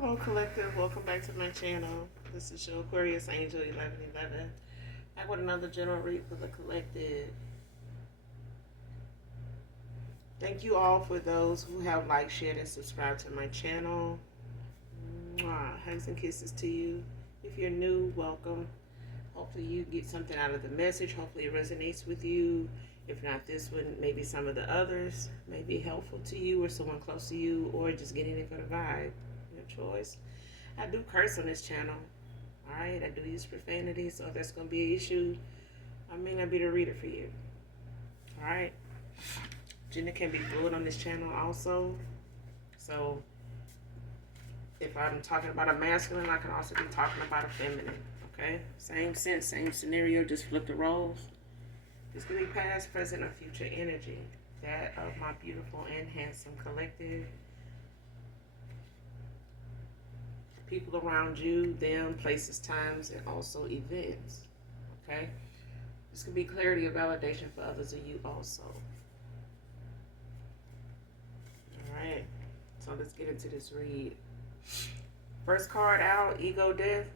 Hello, collective. Welcome back to my channel. This is your Aquarius Angel 1111. Back with another general read for the collective. Thank you all for those who have liked, shared, and subscribed to my channel. Mwah. Hugs and kisses to you. If you're new, welcome. Hopefully you get something out of the message. Hopefully it resonates with you. If not this one, maybe some of the others may be helpful to you or someone close to you, or just getting it for the vibe. Your choice. I do curse on this channel. Alright, I do use profanity, so if that's going to be an issue, I may not be the reader for you. Alright. Gender can be fluid on this channel also. So, if I'm talking about a masculine, I can also be talking about a feminine. Okay? Same sense, same scenario, just flip the roles. This could be past, present, or future energy. That of my beautiful and handsome collective. People around you, them, places, times, and also events. Okay? This could be clarity or validation for others of you also. Alright. So let's get into this read. First card out, ego death.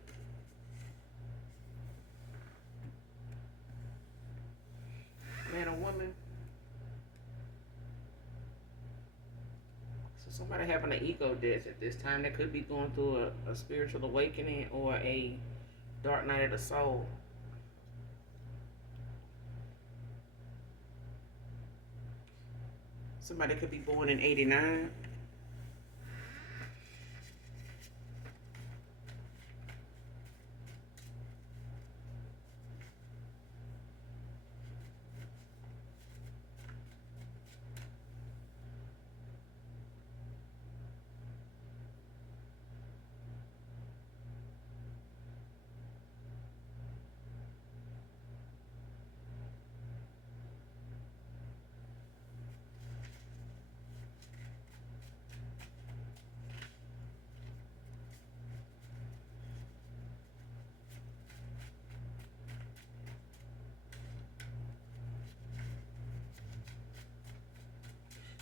Man or woman. So somebody having an ego death at this time. They could be going through a spiritual awakening or a dark night of the soul. Somebody could be born in 89.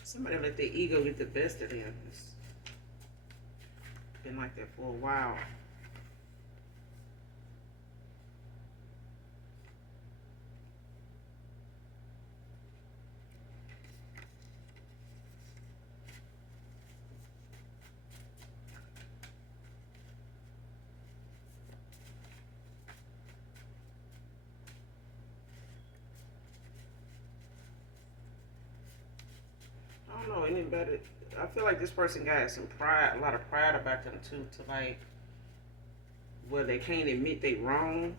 Somebody let their ego get the best of them. It's been like that for a while. I don't know anybody. I feel like this person got some pride, a lot of pride about them too, to like where they can't admit they wrong,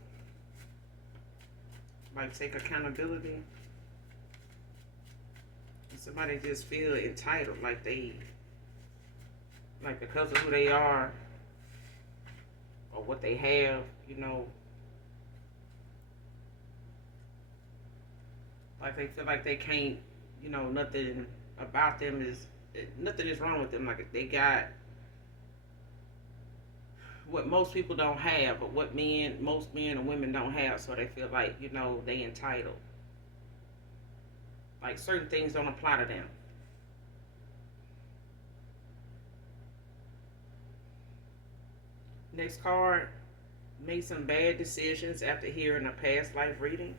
like take accountability. And somebody just feel entitled, like they, like because of who they are or what they have, you know, like they feel like they can't, you know, nothing about them is, nothing is wrong with them. Like they got what most people don't have, but what most men and women don't have, so they feel like, you know, they entitled. Like certain things don't apply to them. Next card, made some bad decisions after hearing a past life reading.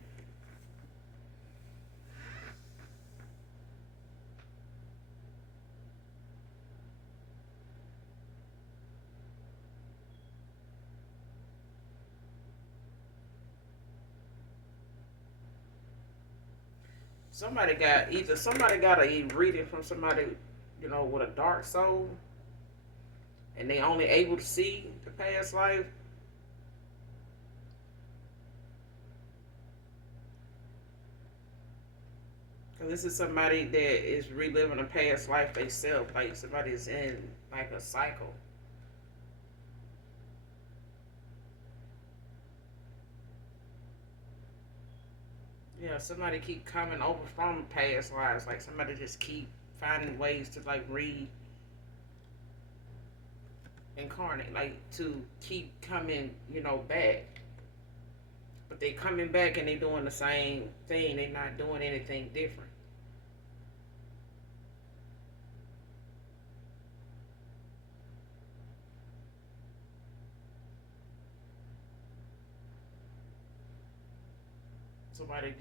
Somebody got a reading from somebody, you know, with a dark soul, and they only able to see the past life. Cause this is somebody that is reliving a past life themselves, like somebody's in like a cycle. Yeah, somebody keep coming over from past lives, like somebody just keep finding ways to like reincarnate, like to keep coming, you know, back. But they coming back and they doing the same thing. They not doing anything different. Somebody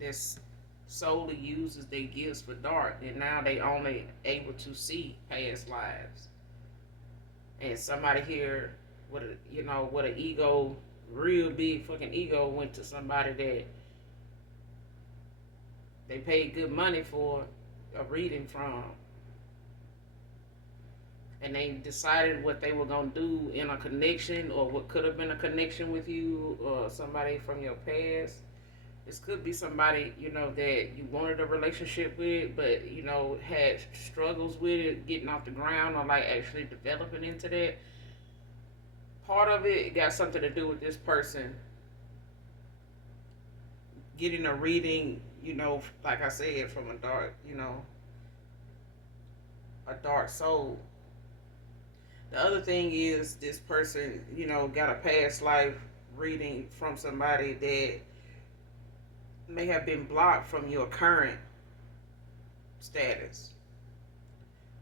just solely uses their gifts for dark, and now they only able to see past lives. And somebody here with with an ego, real big fucking ego, went to somebody that they paid good money for a reading from, and they decided what they were gonna do in a connection, or what could have been a connection with you or somebody from your past. This could be somebody, that you wanted a relationship with, but, had struggles with it, getting off the ground, or like actually developing into that. Part of it got something to do with this person getting a reading, like I said, from a dark soul. The other thing is this person, got a past life reading from somebody that may have been blocked from your current status,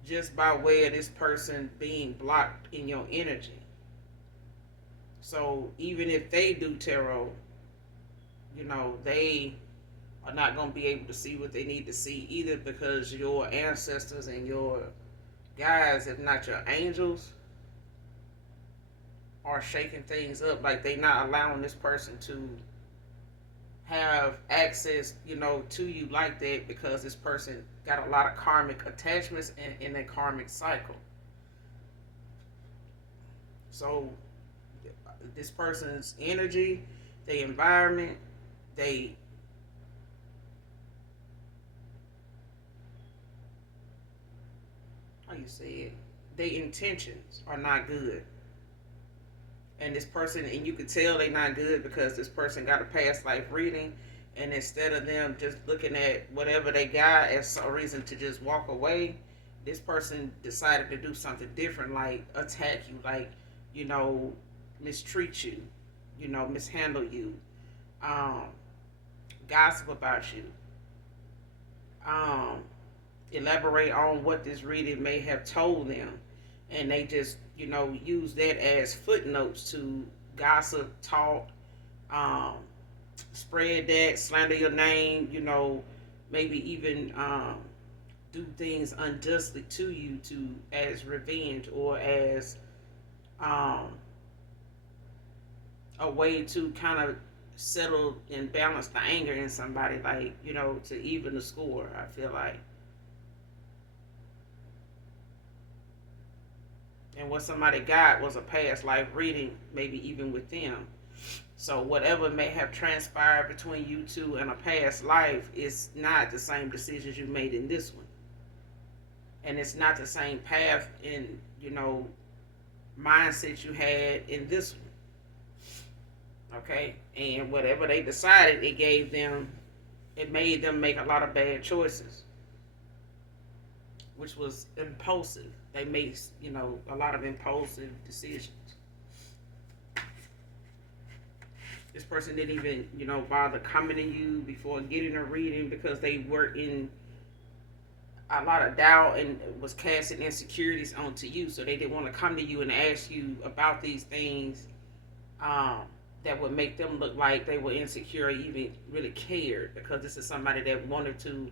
just by way of this person being blocked in your energy. So even if they do tarot, they are not going to be able to see what they need to see, either because your ancestors and your guides, if not your angels, are shaking things up. Like they not allowing this person to have access, to you like that, because this person got a lot of karmic attachments in their karmic cycle. So this person's energy, their environment, their intentions are not good. And this person, and you can tell they not good because this person got a past life reading, and instead of them just looking at whatever they got as a reason to just walk away, this person decided to do something different, like attack you, like, mistreat you, mishandle you, gossip about you, elaborate on what this reading may have told them, and they just use that as footnotes to gossip, talk, spread that, slander your name, maybe even do things unjustly to you, as revenge, or as a way to kind of settle and balance the anger in somebody, like, to even the score, I feel like. And what somebody got was a past life reading, maybe even with them. So whatever may have transpired between you two in a past life is not the same decisions you made in this one. And it's not the same path in, mindset you had in this one. Okay? And whatever they decided, it made them make a lot of bad choices, which was impulsive. They made, a lot of impulsive decisions. This person didn't even, bother coming to you before getting a reading, because they were in a lot of doubt and was casting insecurities onto you. So they didn't want to come to you and ask you about these things that would make them look like they were insecure, or even really cared, because this is somebody that wanted to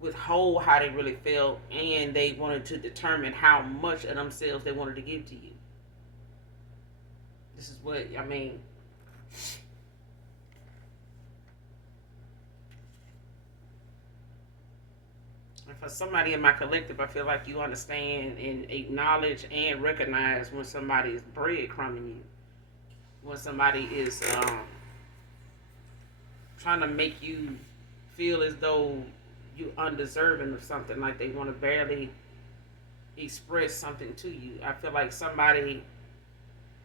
withhold how they really felt, and they wanted to determine how much of themselves they wanted to give to you. This is what I mean. And for somebody in my collective, I feel like you understand and acknowledge and recognize when somebody is breadcrumbing you, when somebody is trying to make you feel as though you undeserving of something, like they want to barely express something to you. I feel like somebody,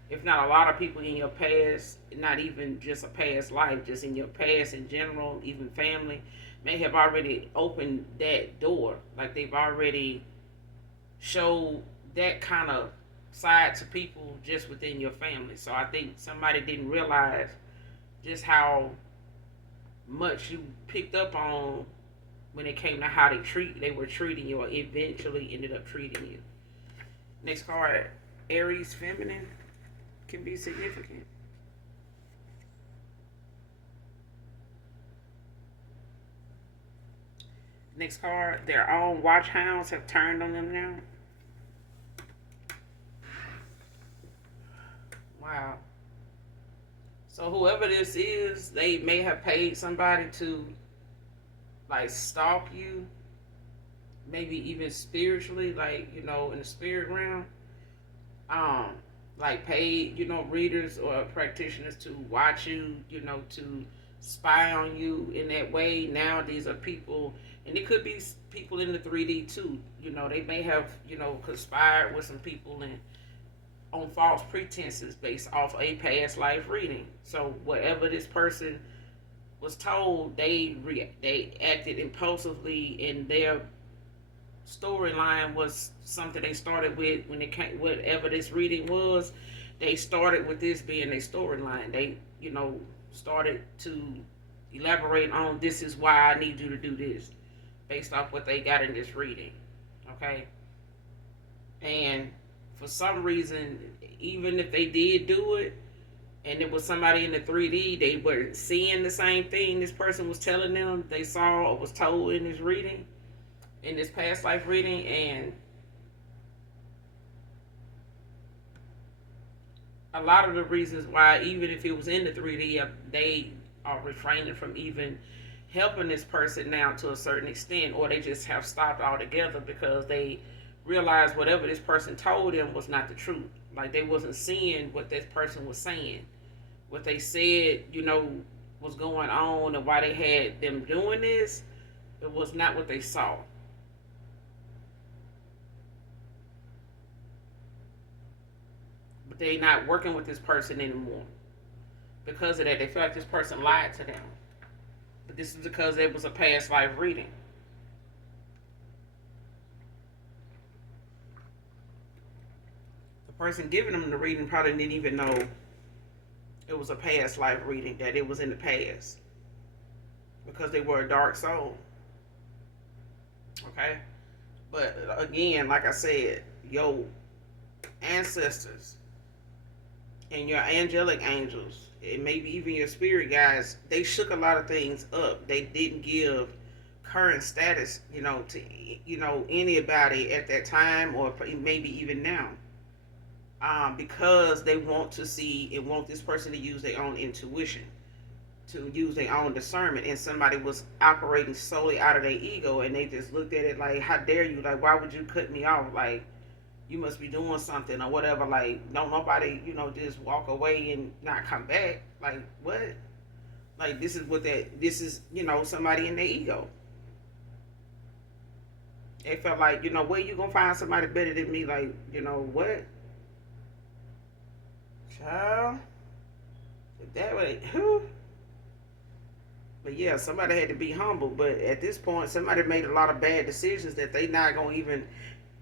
if not a lot of people in your past, not even just a past life, just in your past in general, even family, may have already opened that door. Like they've already showed that kind of side to people just within your family. So I think somebody didn't realize just how much you picked up on when it came to how they were treating you, or eventually ended up treating you. Next card, Aries feminine, can be significant. Next card. Their own watch hounds have turned on them now. Wow. So whoever this is, they may have paid somebody to like stalk you, maybe even spiritually, like in the spirit realm. Um, like paid, readers or practitioners to watch you, to spy on you in that way. Now these are people, and it could be people in the 3D too. They may have, conspired with some people and on false pretenses based off a past life reading. So whatever this person was told, they acted impulsively, and their storyline was something they started with when it came. Whatever this reading was, they started with this being their storyline. They started to elaborate on, this is why I need you to do this, based off what they got in this reading. Okay, and for some reason, even if they did do it and it was somebody in the 3D, they were seeing the same thing this person was telling them they saw or was told in this reading, in this past life reading. And a lot of the reasons why, even if it was in the 3D, they are refraining from even helping this person now to a certain extent, or they just have stopped altogether because they realized whatever this person told them was not the truth. Like, they wasn't seeing what this person was saying. What they said, was going on and why they had them doing this, it was not what they saw. But they not working with this person anymore. Because of that, they feel like this person lied to them. But this is because it was a past life reading. The person giving them the reading probably didn't even know it was a past life reading, that it was in the past. Because they were a dark soul. Okay? But again, like I said, your ancestors and your angelic angels, and maybe even your spirit guides, they shook a lot of things up. They didn't give current status, to anybody at that time, or maybe even now, because they want to see and want this person to use their own intuition, to use their own discernment. And somebody was operating solely out of their ego, and they just looked at it like, how dare you, like, why would you cut me off, like, you must be doing something or whatever. Like, don't nobody, just walk away and not come back. Like, what? Like, this is somebody in their ego. They felt like, where you gonna find somebody better than me? Like, what? Child, that way, who? But yeah, somebody had to be humble. But at this point, somebody made a lot of bad decisions that they not gonna even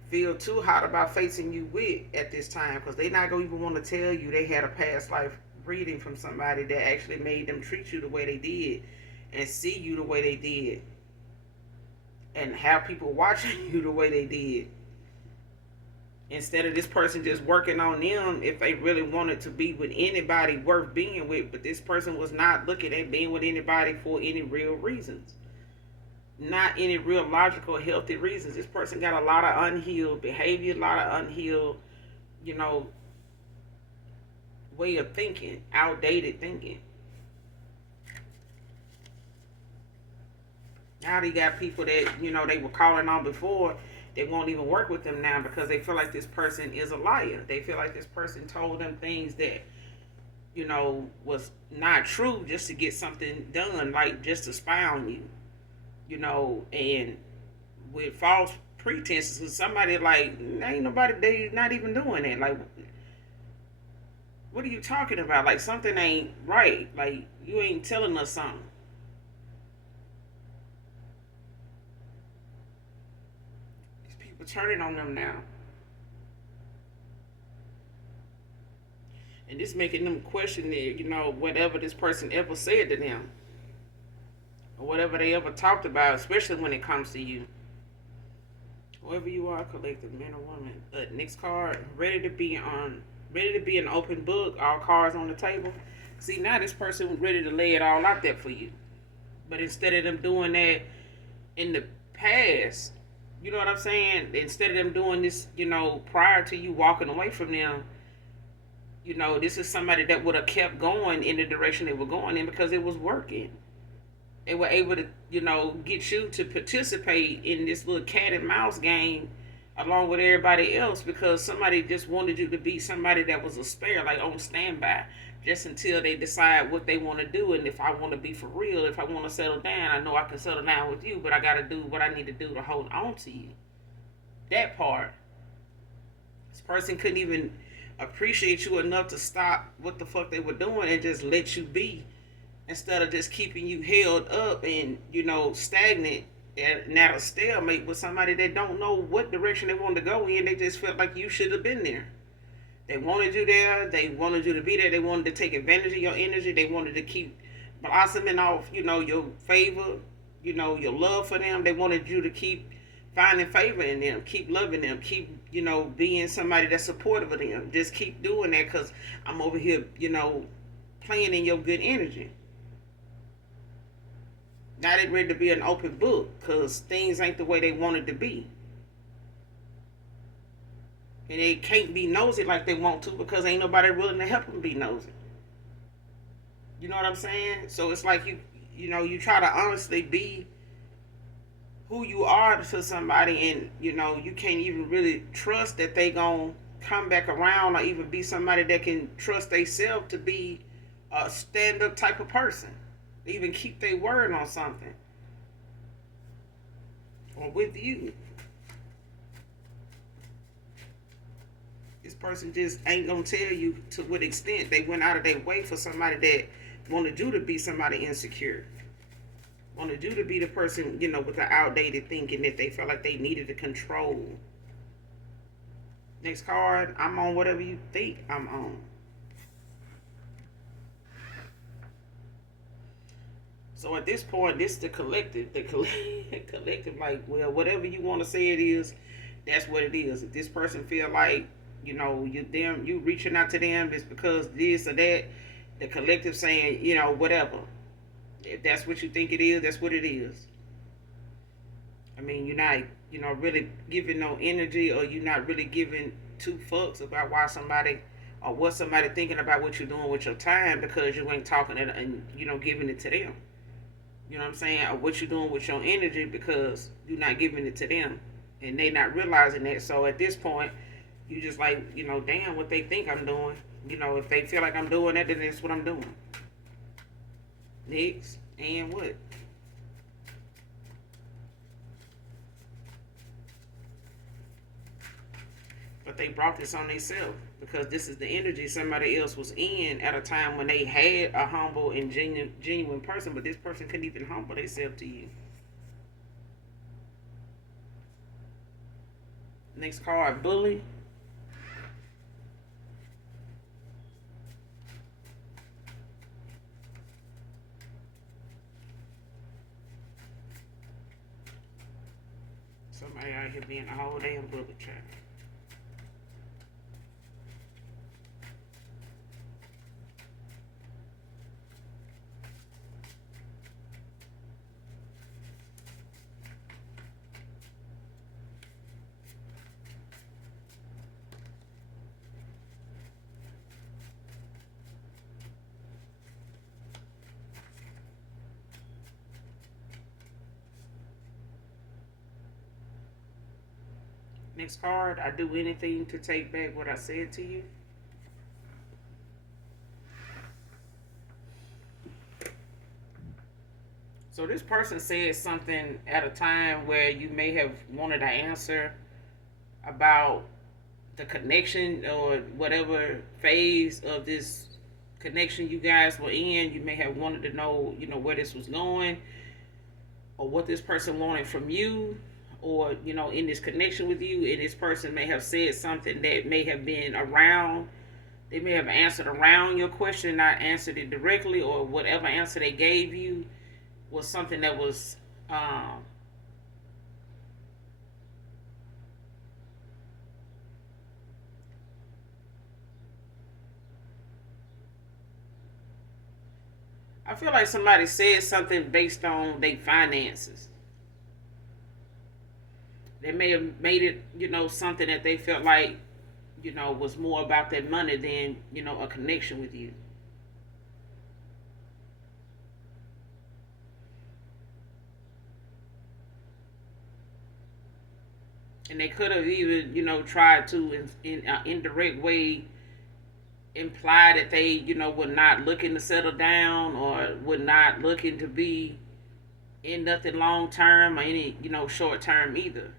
feel too hot about facing you with at this time, because they not gonna even want to tell you they had a past life reading from somebody that actually made them treat you the way they did and see you the way they did and have people watching you the way they did, instead of this person just working on them if they really wanted to be with anybody worth being with. But this person was not looking at being with anybody for any real reasons, not any real logical, healthy reasons. This person got a lot of unhealed behavior, a lot of unhealed, way of thinking, outdated thinking. Now they got people that, they were calling on before, they won't even work with them now because they feel like this person is a liar. They feel like this person told them things that, was not true just to get something done, like just to spy on you. And with false pretenses, because somebody like, ain't nobody, they not even doing that. Like, what are you talking about? Like, something ain't right. Like, you ain't telling us something. These people turning on them now. And this making them question it, whatever this person ever said to them. Or whatever they ever talked about, especially when it comes to you. Whoever you are, collective, man or woman. Next card, ready to be an open book, all cards on the table. See, now this person was ready to lay it all out there for you. But instead of them doing that in the past. You know what I'm saying? Instead of them doing this, prior to you walking away from them, this is somebody that would have kept going in the direction they were going in because it was working. They were able to, get you to participate in this little cat and mouse game along with everybody else because somebody just wanted you to be somebody that was a spare, like on standby, just until they decide what they want to do. And if I want to be for real, if I want to settle down, I know I can settle down with you, but I got to do what I need to do to hold on to you. That part. This person couldn't even appreciate you enough to stop what the fuck they were doing and just let you be instead of just keeping you held up and stagnant and at a stalemate with somebody that don't know what direction they want to go in. They just felt like you should have been there. They wanted you there. They wanted you to be there. They wanted to take advantage of your energy. They wanted to keep blossoming off your favor, your love for them. They wanted you to keep finding favor in them, keep loving them, keep being somebody that's supportive of them. Just keep doing that because I'm over here playing in your good energy. Now they ready to be an open book because things ain't the way they wanted to be. And they can't be nosy like they want to because ain't nobody willing to help them be nosy. You know what I'm saying? So it's like you try to honestly be who you are to somebody, and you can't even really trust that they gonna come back around or even be somebody that can trust themselves to be a stand-up type of person. Even keep their word on something or with you. This person just ain't gonna tell you to what extent they went out of their way for somebody that wanted you to be somebody insecure, wanted you to be the person with the outdated thinking that they felt like they needed to control. Next card, I'm on whatever you think I'm on. So at this point, this is the collective. The collective, like, well, whatever you want to say it is, that's what it is. If this person feel like, you reaching out to them, it's because this or that. The collective saying, whatever. If that's what you think it is, that's what it is. I mean, you're not, really giving no energy, or you're not really giving two fucks about why somebody or what somebody thinking about what you're doing with your time because you ain't talking it and giving it to them. You know what I'm saying? Or what you're doing with your energy because you're not giving it to them. And they not realizing that. So at this point, you just like, damn what they think I'm doing. If they feel like I'm doing that, then that's what I'm doing. Next. And what? But they brought this on themselves because this is the energy somebody else was in at a time when they had a humble and genuine person, but this person couldn't even humble themselves to you. Next card, bully. Somebody out here being a whole damn bully trap. Next card, I do anything to take back what I said to you. So this person said something at a time where you may have wanted an answer about the connection or whatever phase of this connection you guys were in. You may have wanted to know, where this was going or what this person wanted from you, or in this connection with you, and this person may have said something that may have been around. They may have answered around your question, not answered it directly, or whatever answer they gave you was something that was I feel like somebody said something based on their finances. They may have made it, something that they felt like, was more about that money than, a connection with you. And they could have even, tried to, in an indirect way, imply that they, were not looking to settle down or were not looking to be in nothing long term or any, short term either.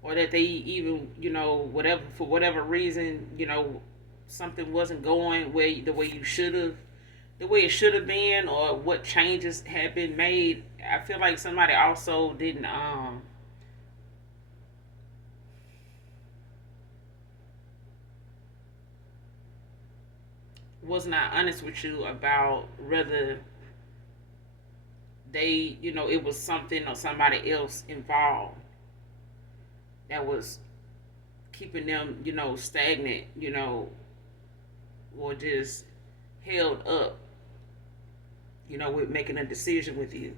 Or that they even, whatever, for whatever reason, something wasn't going the way you should have, the way it should have been, or what changes had been made. I feel like somebody also didn't was not honest with you about whether they, it was something or somebody else involved that was keeping them, stagnant, or just held up, with making a decision with you.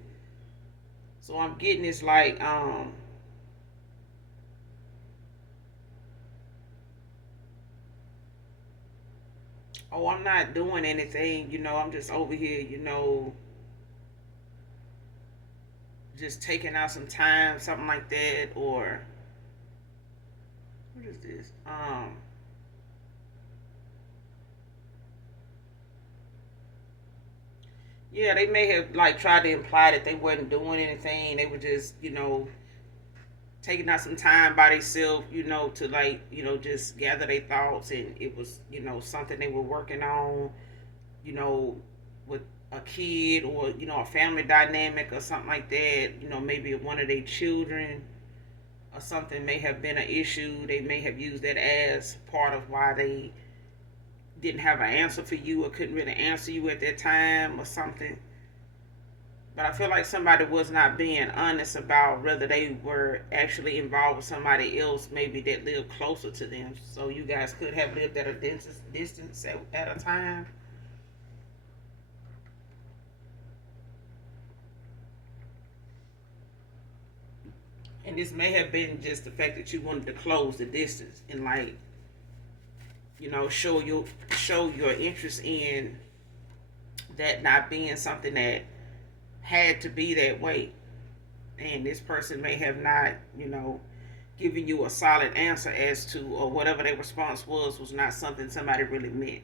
So I'm getting this like, oh, I'm not doing anything, I'm just over here, just taking out some time, something like that, or what is this? Yeah, they may have like tried to imply that they wasn't doing anything. They were just, taking out some time by themselves, to like, just gather their thoughts, and it was, something they were working on, you know, with a kid or, a family dynamic or something like that. Maybe one of their children or something may have been an issue. They may have used that as part of why they didn't have an answer for you or couldn't really answer you at that time or something. But I feel like somebody was not being honest about whether they were actually involved with somebody else, maybe that lived closer to them. So you guys could have lived at a distance at a time. And this may have been just the fact that you wanted to close the distance and like, show your interest in that not being something that had to be that way. And this person may have not, giving you a solid answer as to, or whatever their response was not something somebody really meant.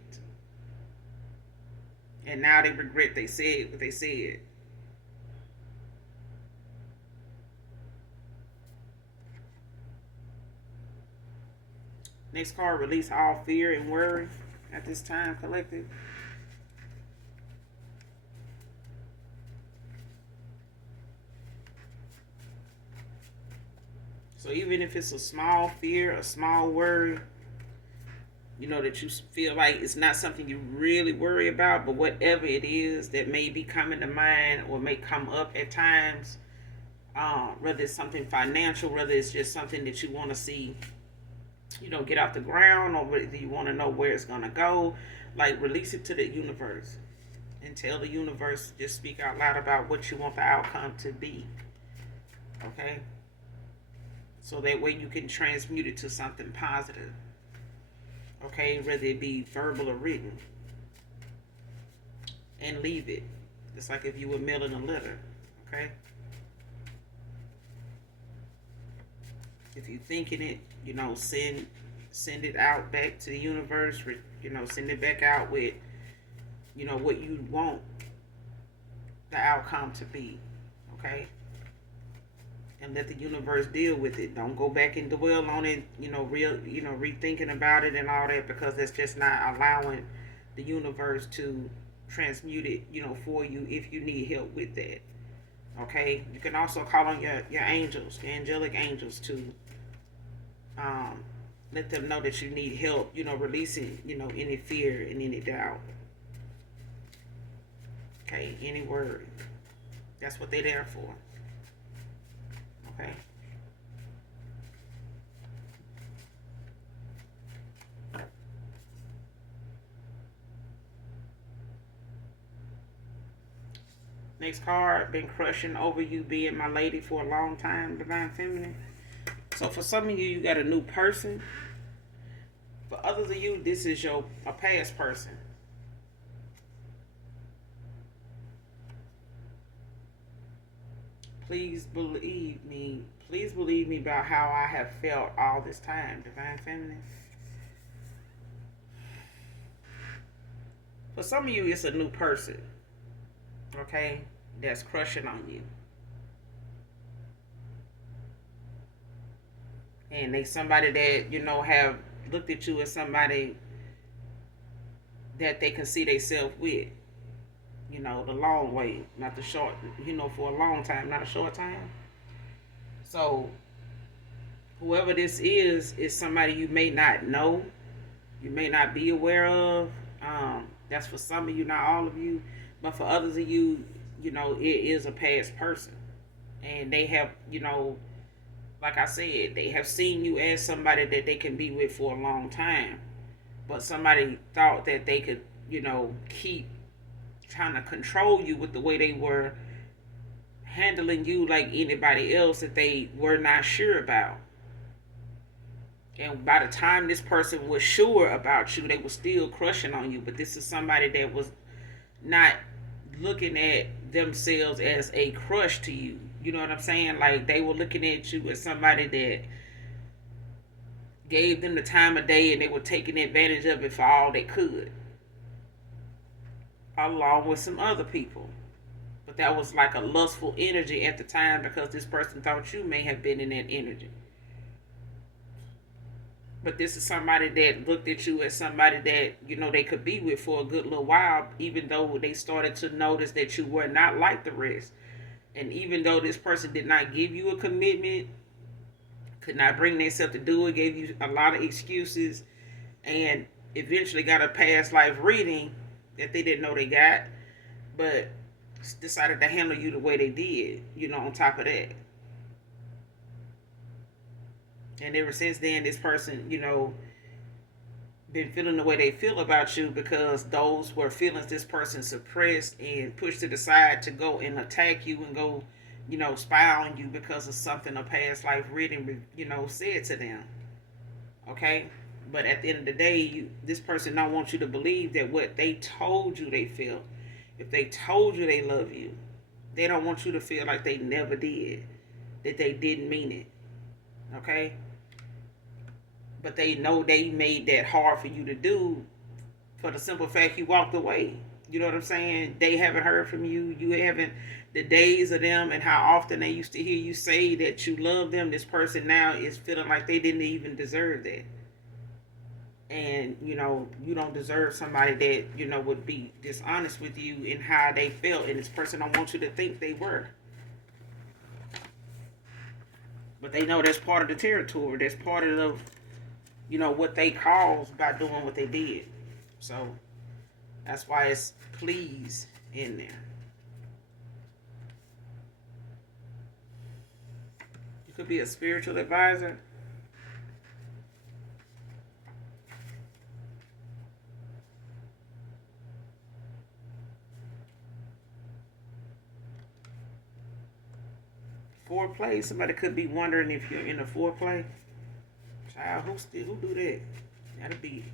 And now they regret they said what they said. Next card, release all fear and worry at this time, collective. So even if it's a small fear, a small worry, that you feel like it's not something you really worry about, but whatever it is that may be coming to mind or may come up at times, whether it's something financial, whether it's just something that you want to see, get off the ground, or whether you want to know where it's going to go, like release it to the universe and tell the universe, just speak out loud about what you want the outcome to be. Okay? So that way you can transmute it to something positive. Okay? Whether it be verbal or written. And leave it. It's like if you were mailing a letter. Okay? If you're thinking it, send it out back to the universe. Send it back out with, what you want the outcome to be. Okay? And let the universe deal with it. Don't go back and dwell on it, rethinking about it and all that, because that's just not allowing the universe to transmute it, for you if you need help with that. Okay? You can also call on your angels, your angelic angels, to let them know that you need help, releasing, any fear and any doubt. Okay? Any worry. That's what they're there for. Okay? Next card, been crushing over you being my lady for a long time, Divine Feminine. So for some of you, you got a new person. For others of you, this is a past person. Please believe me. Please believe me about how I have felt all this time, Divine Feminine. For some of you, it's a new person, okay, that's crushing on you. And they somebody that, have looked at you as somebody that they can see themselves with, the long way, not the short, for a long time, not a short time. So whoever this is somebody you may not know, you may not be aware of. That's for some of you, not all of you, but for others of you, it is a past person, and they have, like I said, they have seen you as somebody that they can be with for a long time, but somebody thought that they could, keep trying to control you with the way they were handling you like anybody else that they were not sure about. And by the time this person was sure about you, they were still crushing on you. But this is somebody that was not looking at themselves as a crush to you. You know what I'm saying? Like, they were looking at you as somebody that gave them the time of day, and they were taking advantage of it for all they could, along with some other people. But that was like a lustful energy at the time, because this person thought you may have been in that energy. But this is somebody that looked at you as somebody that, they could be with for a good little while, even though they started to notice that you were not like the rest. And even though this person did not give you a commitment, could not bring themselves to do it, gave you a lot of excuses, and eventually got a past life reading that they didn't know they got, but decided to handle you the way they did, on top of that. And ever since then, this person, been feeling the way they feel about you, because those were feelings this person suppressed and pushed to the side to go and attack you and go, spy on you because of something a past life reading, said to them. Okay? But at the end of the day, this person don't want you to believe that what they told you they feel. If they told you they love you, they don't want you to feel like they never did, that they didn't mean it. Okay? But they know they made that hard for you to do for the simple fact you walked away. You know what I'm saying? They haven't heard from you. You haven't, the days of them and how often they used to hear you say that you love them. This person now is feeling like they didn't even deserve that. And, you don't deserve somebody that, would be dishonest with you in how they felt. And this person don't want you to think they were. But they know that's part of the territory. That's part of, what they caused by doing what they did. So that's why it's please in there. You could be a spiritual advisor. Foreplay. Somebody could be wondering if you're in a foreplay. Child, who do that? That'll be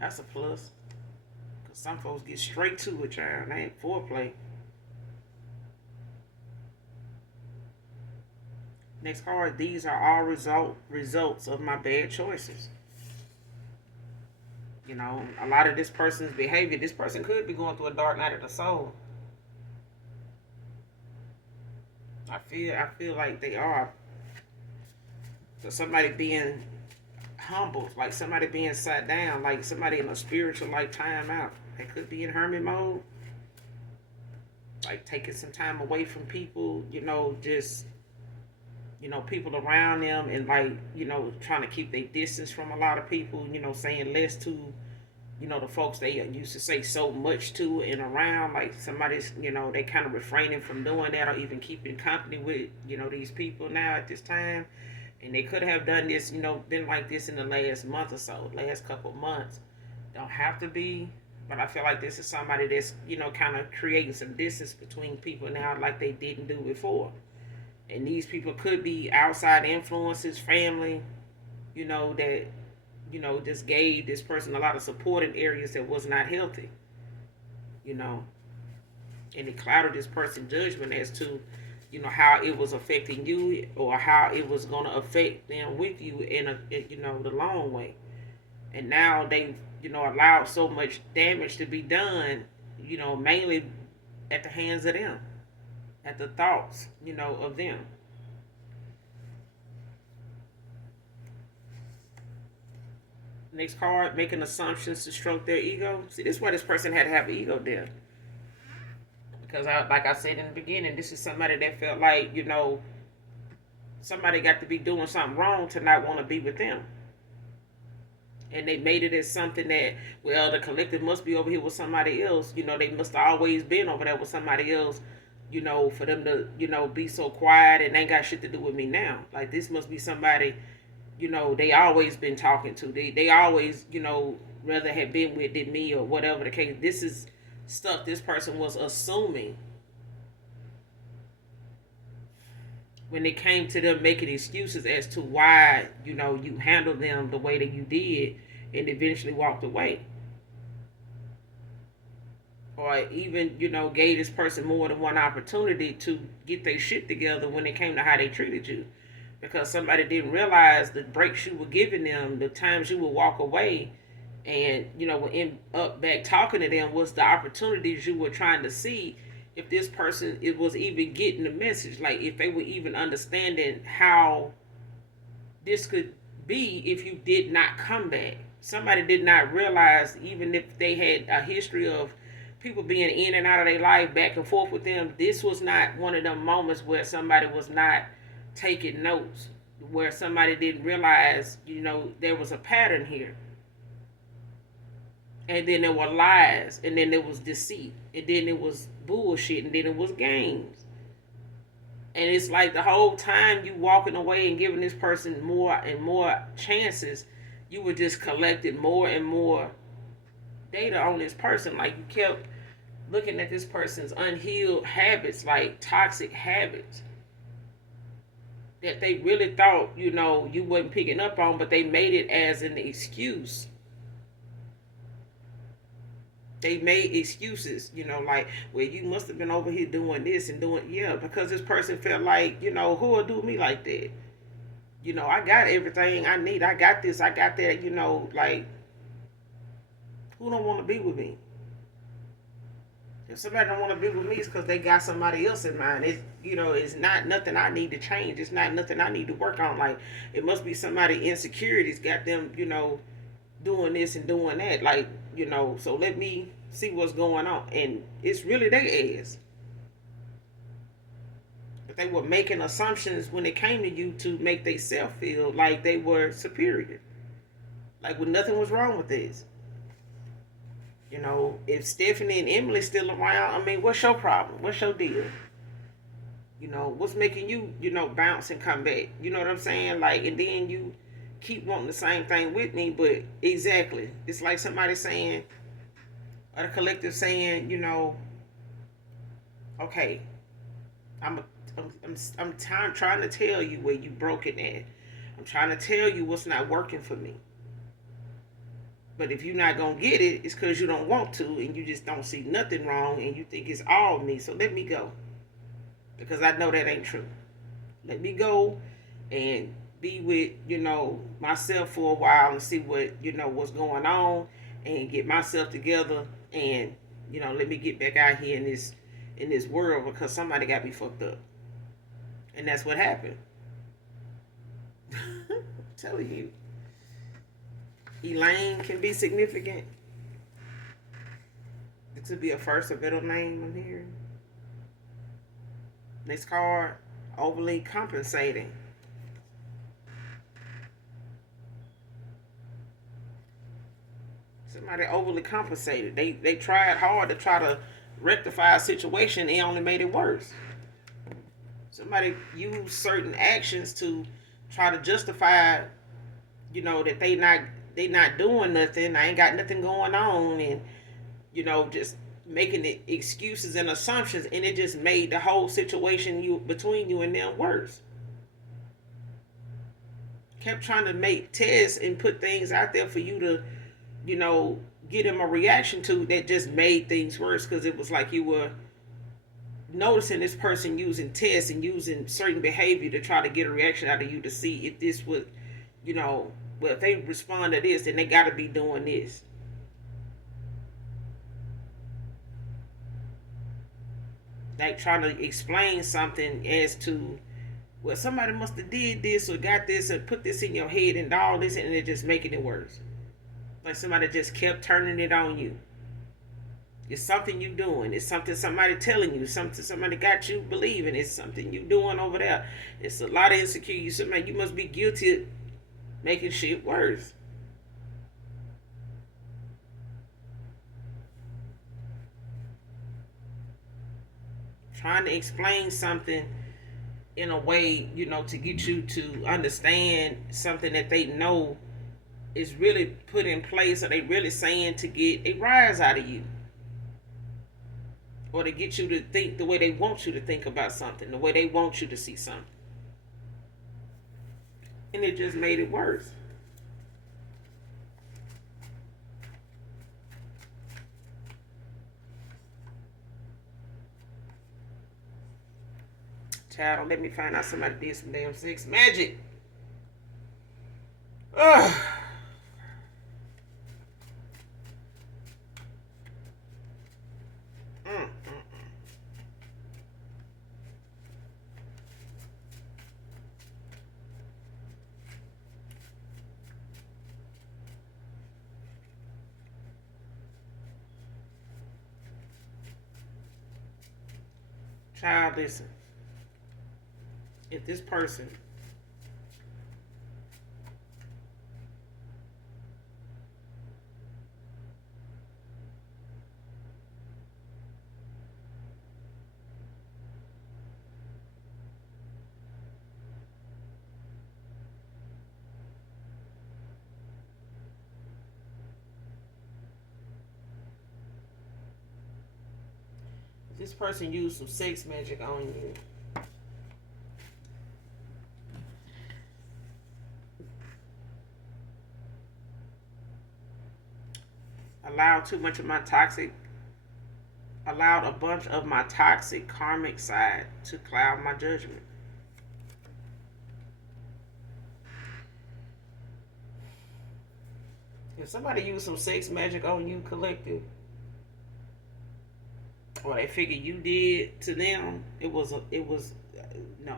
that's a plus. Cause some folks get straight to it, child. They ain't foreplay. Next card. These are all results of my bad choices. A lot of this person's behavior. This person could be going through a dark night of the soul. I feel like they are. So somebody being humbled, like somebody being sat down, like somebody in a spiritual like time out. They could be in hermit mode, like taking some time away from people, just people around them, and like trying to keep their distance from a lot of people, saying less to the folks they used to say so much to and around. Like somebody's, they kind of refraining from doing that, or even keeping company with these people now at this time. And they could have done this, been like this in the last month or so, last couple months. Don't have to be, But I feel like this is somebody that's, kind of creating some distance between people now like they didn't do before. And these people could be outside influences, family, that, just gave this person a lot of support in areas that was not healthy, you know. And it clouded this person's judgment as to, how it was affecting you or how it was going to affect them with you in the long way. And now they've, allowed so much damage to be done, mainly at the hands of them, at the thoughts, of them. Next card, making assumptions to stroke their ego. See, this is why this person had to have an ego death. Because, like I said in the beginning, this is somebody that felt like, somebody got to be doing something wrong to not want to be with them. And they made it as something that, well, the collective must be over here with somebody else. They must have always been over there with somebody else, for them to, be so quiet and ain't got shit to do with me now. Like, this must be somebody, they always been talking to. They always, rather have been with than me or whatever the case. This is stuff this person was assuming when it came to them making excuses as to why, you handled them the way that you did and eventually walked away. Or even, gave this person more than one opportunity to get their shit together when it came to how they treated you. Because somebody didn't realize the breaks you were giving them, the times you would walk away and, end up back talking to them was the opportunities you were trying to see if this person it was even getting the message, like if they were even understanding how this could be if you did not come back. Somebody did not realize, even if they had a history of people being in and out of their life back and forth with them, this was not one of them moments where somebody was not taking notes, where somebody didn't realize, there was a pattern here. And then there were lies, and then there was deceit, and then it was bullshit, and then it was games. And it's like the whole time you walking away and giving this person more and more chances, you were just collecting more and more data on this person. Like, you kept looking at this person's unhealed habits, like toxic habits that they really thought, you wasn't picking up on, but they made it as an excuse. They made excuses, like, well, you must have been over here doing this and doing, yeah, because this person felt like, who will do me like that? I got everything I need. I got this, I got that, like, who don't want to be with me? If somebody don't want to be with me, it's because they got somebody else in mind. It's, it's not nothing I need to change. It's not nothing I need to work on. Like, it must be somebody insecurities got them, doing this and doing that. Like, so let me see what's going on. And it's really their ass. But they were making assumptions when it came to you to make themselves feel like they were superior. Like, when nothing was wrong with this. If Stephanie and Emily still around, I mean, what's your problem? What's your deal? What's making you, bounce and come back? You know what I'm saying? Like, and then you keep wanting the same thing with me, but exactly. It's like somebody saying, or the collective saying, okay, I'm trying to tell you where you broken at. I'm trying to tell you what's not working for me. But if you're not going to get it, it's because you don't want to and you just don't see nothing wrong and you think it's all me. So let me go. Because I know that ain't true. Let me go and be with, myself for a while and see what, what's going on and get myself together and, let me get back out here in this world because somebody got me fucked up. And that's what happened. I'm telling you. Elaine can be significant. It could be a first or middle name I'm hearing. Next card, overly compensating. Somebody overly compensated. They tried hard to try to rectify a situation. It only made it worse. Somebody used certain actions to try to justify, that they not doing nothing. I ain't got nothing going on, and just making it excuses and assumptions, and it just made the whole situation between you and them worse. Kept trying to make tests and put things out there for you to, you know, get him a reaction to, that just made things worse, because it was like you were noticing this person using tests and using certain behavior to try to get a reaction out of you to see if this would, well, if they respond to this, then they got to be doing this. Like trying to explain something as to, well, somebody must have did this or got this or put this in your head and all this, and it just making it worse. Like somebody just kept turning it on you. It's something you doing. It's something somebody telling you. Something somebody got you believing. It's something you doing over there. It's a lot of insecurity. Somebody, you must be guilty of making shit worse. Trying to explain something in a way, to get you to understand something that they know is really put in place, or they really saying to get a rise out of you, or to get you to think the way they want you to think about something, the way they want you to see something. And it just made it worse. Child, don't let me find out somebody did some damn sex magic. Ugh. Child, listen. If this person used some sex magic on you, allowed a bunch of my toxic karmic side to cloud my judgment. If somebody used some sex magic on you, collective, or they figure you did to them, it was no.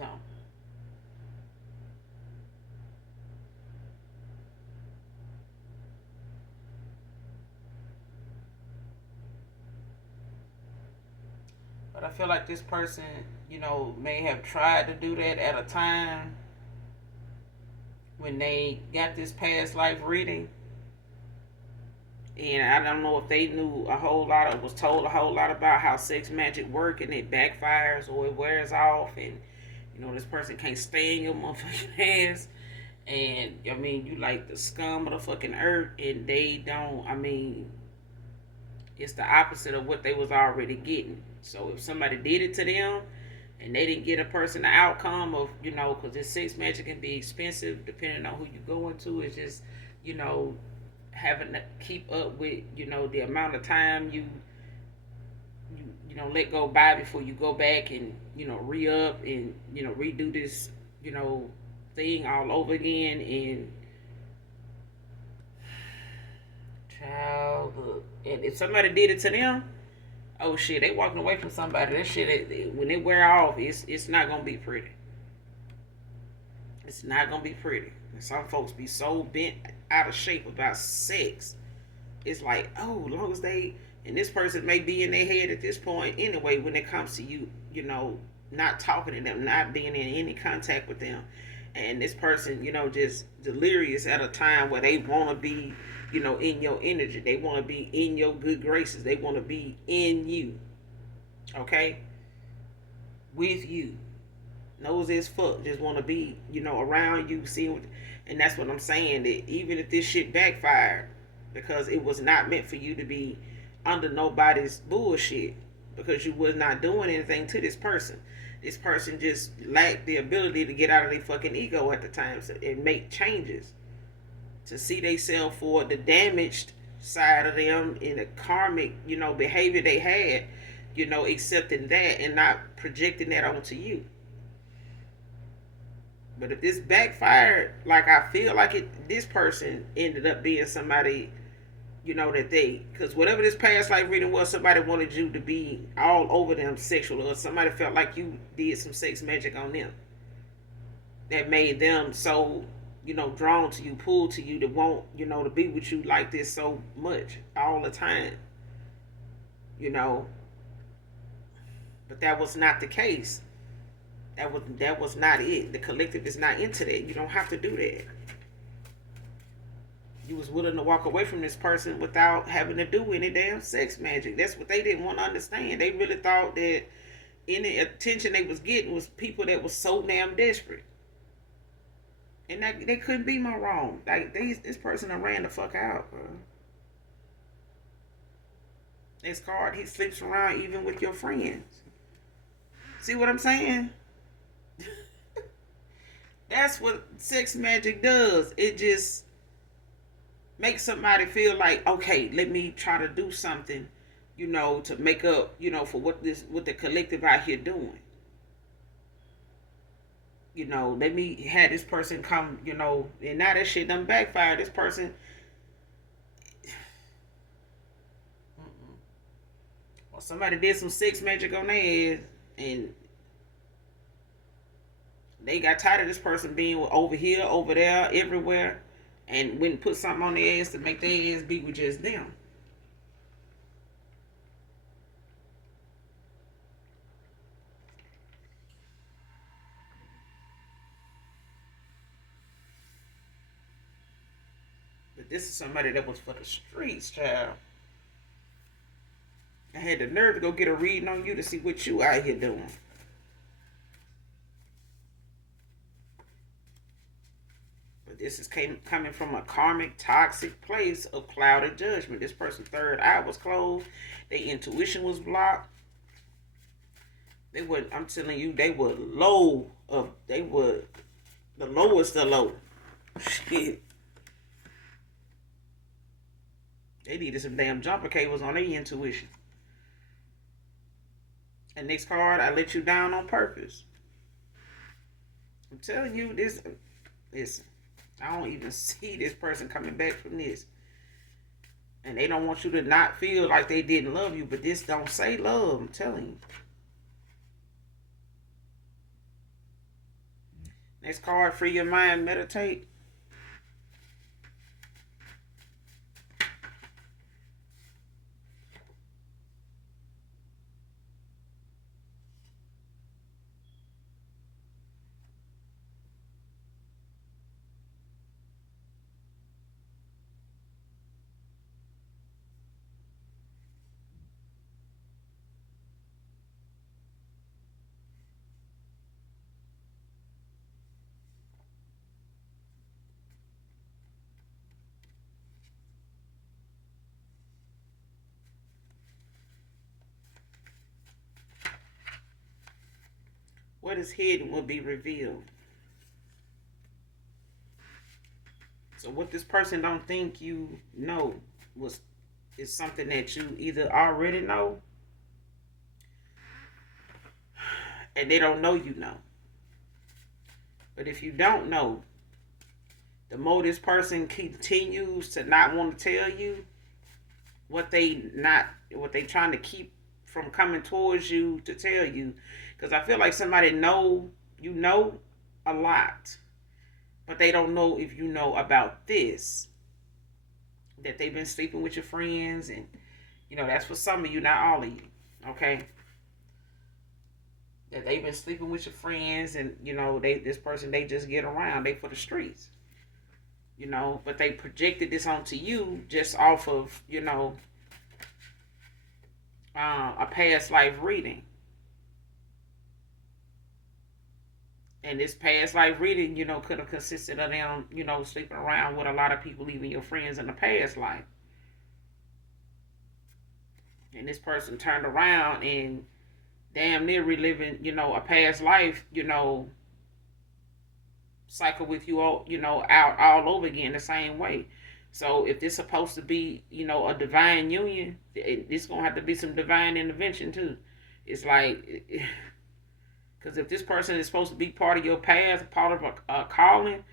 No. But I feel like this person, may have tried to do that at a time when they got this past life reading. And I don't know if they knew was told a whole lot about how sex magic work, and it backfires or it wears off, and this person can't stand your motherfucking ass, and you like the scum of the fucking earth, and they don't. It's the opposite of what they was already getting. So if somebody did it to them and they didn't get a person the outcome of, because this sex magic can be expensive depending on who you go into. It's just, having to keep up with, the amount of time you let go by before you go back and, re-up and, redo this, thing all over again. And child, and if somebody did it to them, oh shit, they walking away from somebody. That shit, when it wear off, it's not gonna be pretty. It's not gonna be pretty. And some folks be so bent out of shape about sex. It's like, oh, as long as they, and this person may be in their head at this point anyway when it comes to you, not talking to them, not being in any contact with them. And this person, just delirious at a time where they want to be, in your energy. They want to be in your good graces. They want to be in you. Okay? With you. nosy as fuck, just want to be, around you, seeing and that's what I'm saying, that even if this shit backfired, because it was not meant for you to be under nobody's bullshit, because you was not doing anything to this person. This person just lacked the ability to get out of their fucking ego at the time, and make changes to see themselves for the damaged side of them in the karmic, behavior they had, accepting that and not projecting that onto you. But if this backfired, like I feel like this person ended up being somebody, that because whatever this past life reading was, somebody wanted you to be all over them sexual, or somebody felt like you did some sex magic on them that made them so, drawn to you, pulled to you, to want, to be with you like this so much all the time, but that was not the case. That was not it. The collective is not into that. You don't have to do that. You was willing to walk away from this person without having to do any damn sex magic. That's what they didn't want to understand. They really thought that any attention they was getting was people that was so damn desperate. And that they couldn't be more wrong. Like this person done ran the fuck out, bro. This card, he sleeps around even with your friends. See what I'm saying? That's what sex magic does. It just makes somebody feel like, okay, let me try to do something, to make up, for what the collective out here doing. Let me have this person come, and now that shit done backfired. This person, well, somebody did some sex magic on their ass, and they got tired of this person being over here, over there, everywhere, and went and put something on their ass to make their ass be with just them. But this is somebody that was for the streets, child. I had the nerve to go get a reading on you to see what you out here doing. This is coming from a karmic, toxic place of clouded judgment. This person's third eye was closed. Their intuition was blocked. They were, I'm telling you, they were they were the lowest of low. Shit. They needed some damn jumper cables on their intuition. And next card, I let you down on purpose. I'm telling you, listen. I don't even see this person coming back from this. And they don't want you to not feel like they didn't love you, but this don't say love, I'm telling you. Next card, free your mind, meditate. What is hidden will be revealed. So what this person don't think you know is something that you either already know, and they don't know you know. But if you don't know, the more this person continues to not want to tell you what they trying to keep from coming towards you to tell you. Because I feel like somebody know a lot, but they don't know if you know about this, that they've been sleeping with your friends, and that's for some of you, not all of you, okay? That they've been sleeping with your friends, and this person they just get around, they for the streets, but they projected this onto you just off of a past life reading. And this past life reading, could have consisted of them, sleeping around with a lot of people, even your friends in the past life. And this person turned around and damn near reliving, a past life, cycle with you all, out all over again the same way. So if this supposed to be, a divine union, it's gonna have to be some divine intervention too. It's like, because if this person is supposed to be part of your path, part of a calling,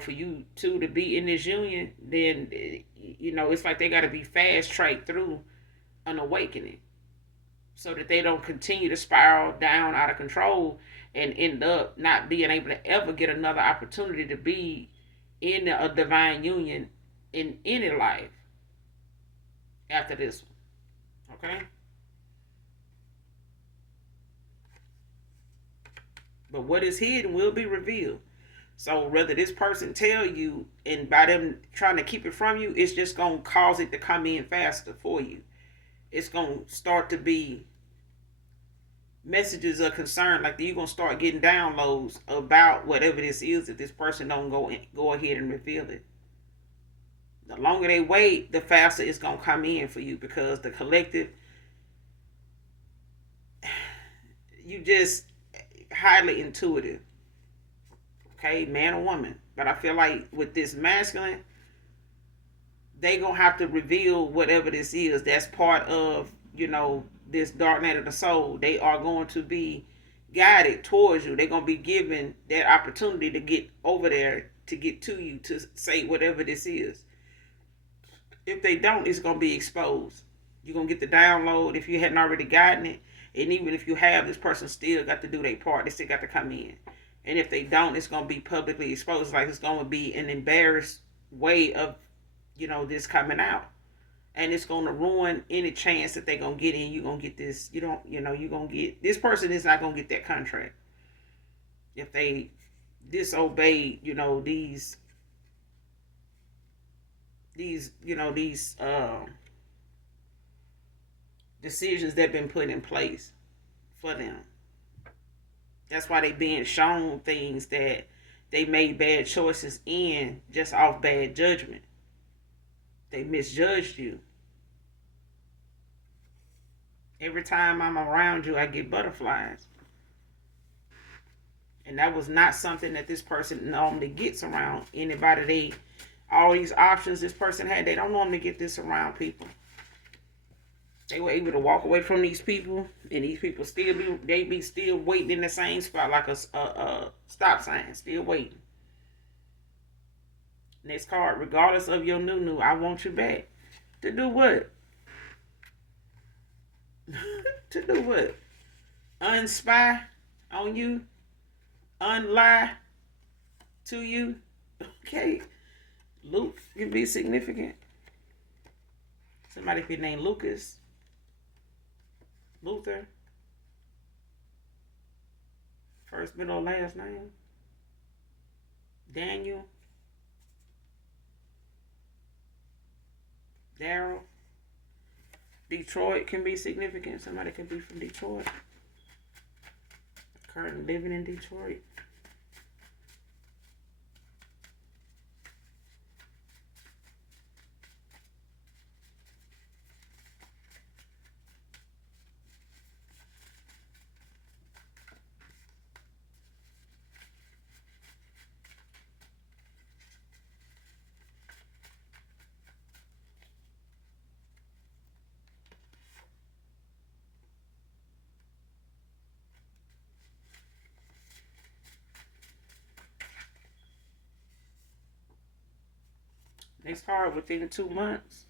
for you two to be in this union, then it's like they got to be fast tracked through an awakening, so that they don't continue to spiral down out of control and end up not being able to ever get another opportunity to be in a divine union in any life after this one. Okay? But what is hidden will be revealed. So whether this person tell you, and by them trying to keep it from you, it's just gonna cause it to come in faster for you. It's gonna start to be messages of concern, like you're gonna start getting downloads about whatever this is if this person don't go ahead and reveal it. The longer they wait, the faster it's gonna come in for you, because the collective, you just highly intuitive. Okay, man or woman. But I feel like with this masculine, they gonna have to reveal whatever this is that's part of, this dark night of the soul. They are going to be guided towards you. They're gonna be given that opportunity to get over there, to get to you, to say whatever this is. If they don't, it's gonna be exposed. You're gonna get the download if you hadn't already gotten it. And even if you have, this person still got to do their part. They still got to come in. And if they don't, it's gonna be publicly exposed. Like it's gonna be an embarrassed way of, this coming out. And it's gonna ruin any chance that they're gonna get in. You're gonna get this, you're gonna get, this person is not gonna get that contract. If they disobey, these decisions that have been put in place for them. That's why they being shown things that they made bad choices in just off bad judgment. They misjudged you. Every time I'm around you, I get butterflies. And that was not something that this person normally gets around anybody. All these options this person had, they don't normally get this around people. They were able to walk away from these people, and these people be still waiting in the same spot, like a stop sign, still waiting. Next card, regardless of your new, I want you back. To do what? To do what? Unspy on you? Unlie to you? Okay. Luke can be significant. Somebody could name Lucas, Luther, first, middle, last name, Daniel, Daryl. Detroit can be significant. Somebody can be from Detroit, currently living in Detroit. Next card, within 2 months.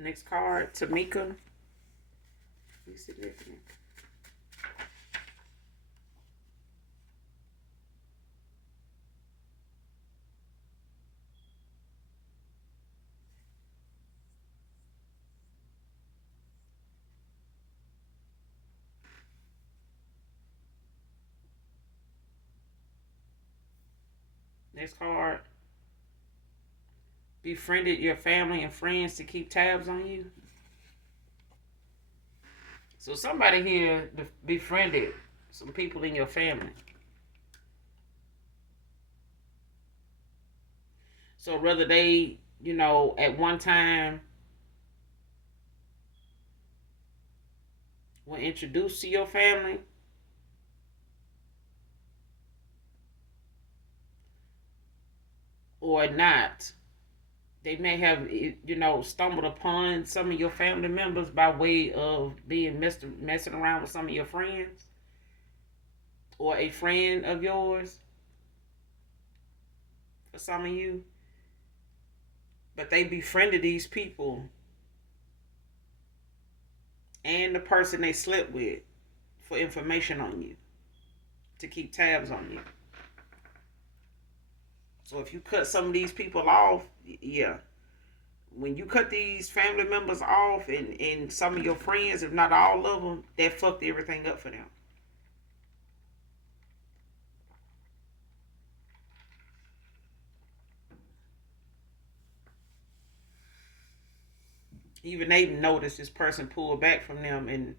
Next card, Tamika. Be significant. Next card. Befriended your family and friends to keep tabs on you. So somebody here befriended some people in your family. So whether they, at one time were introduced to your family, or not, they may have, stumbled upon some of your family members by way of being messing around with some of your friends, or a friend of yours, for some of you. But they befriended these people and the person they slept with for information on you, to keep tabs on you. So if you cut some of these people off, yeah. When you cut these family members off and some of your friends, if not all of them, that fucked everything up for them. Even they noticed this person pulled back from them and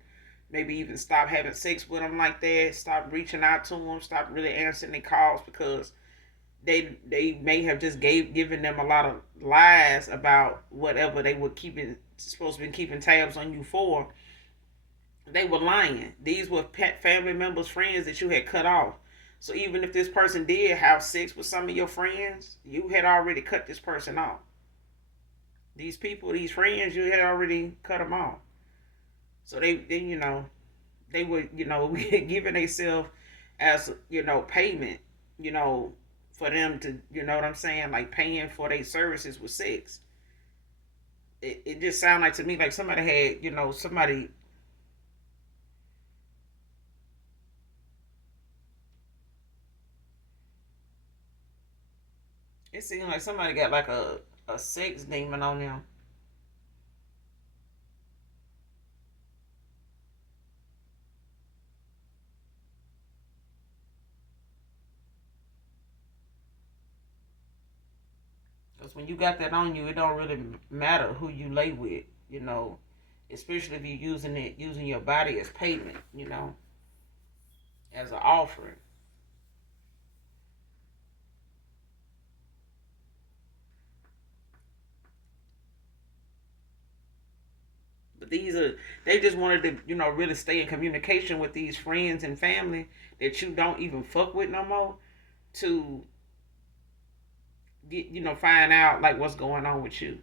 maybe even stop having sex with them like that, stop reaching out to them, stop really answering their calls, because they may have just given them a lot of lies about whatever they were supposed to be keeping tabs on you for. They were lying. These were family members, friends that you had cut off. So even if this person did have sex with some of your friends, you had already cut this person off. These people, these friends, you had already cut them off. So they they were, giving themselves as, payment, for them to, what I'm saying, like paying for their services with sex. It just sounded like to me like somebody had, somebody. It seemed like somebody got like a sex demon on them. Because when you got that on you, it don't really matter who you lay with, especially if you're using your body as payment, as an offering. But they just wanted to, really stay in communication with these friends and family that you don't even fuck with no more, to get, find out like what's going on with you.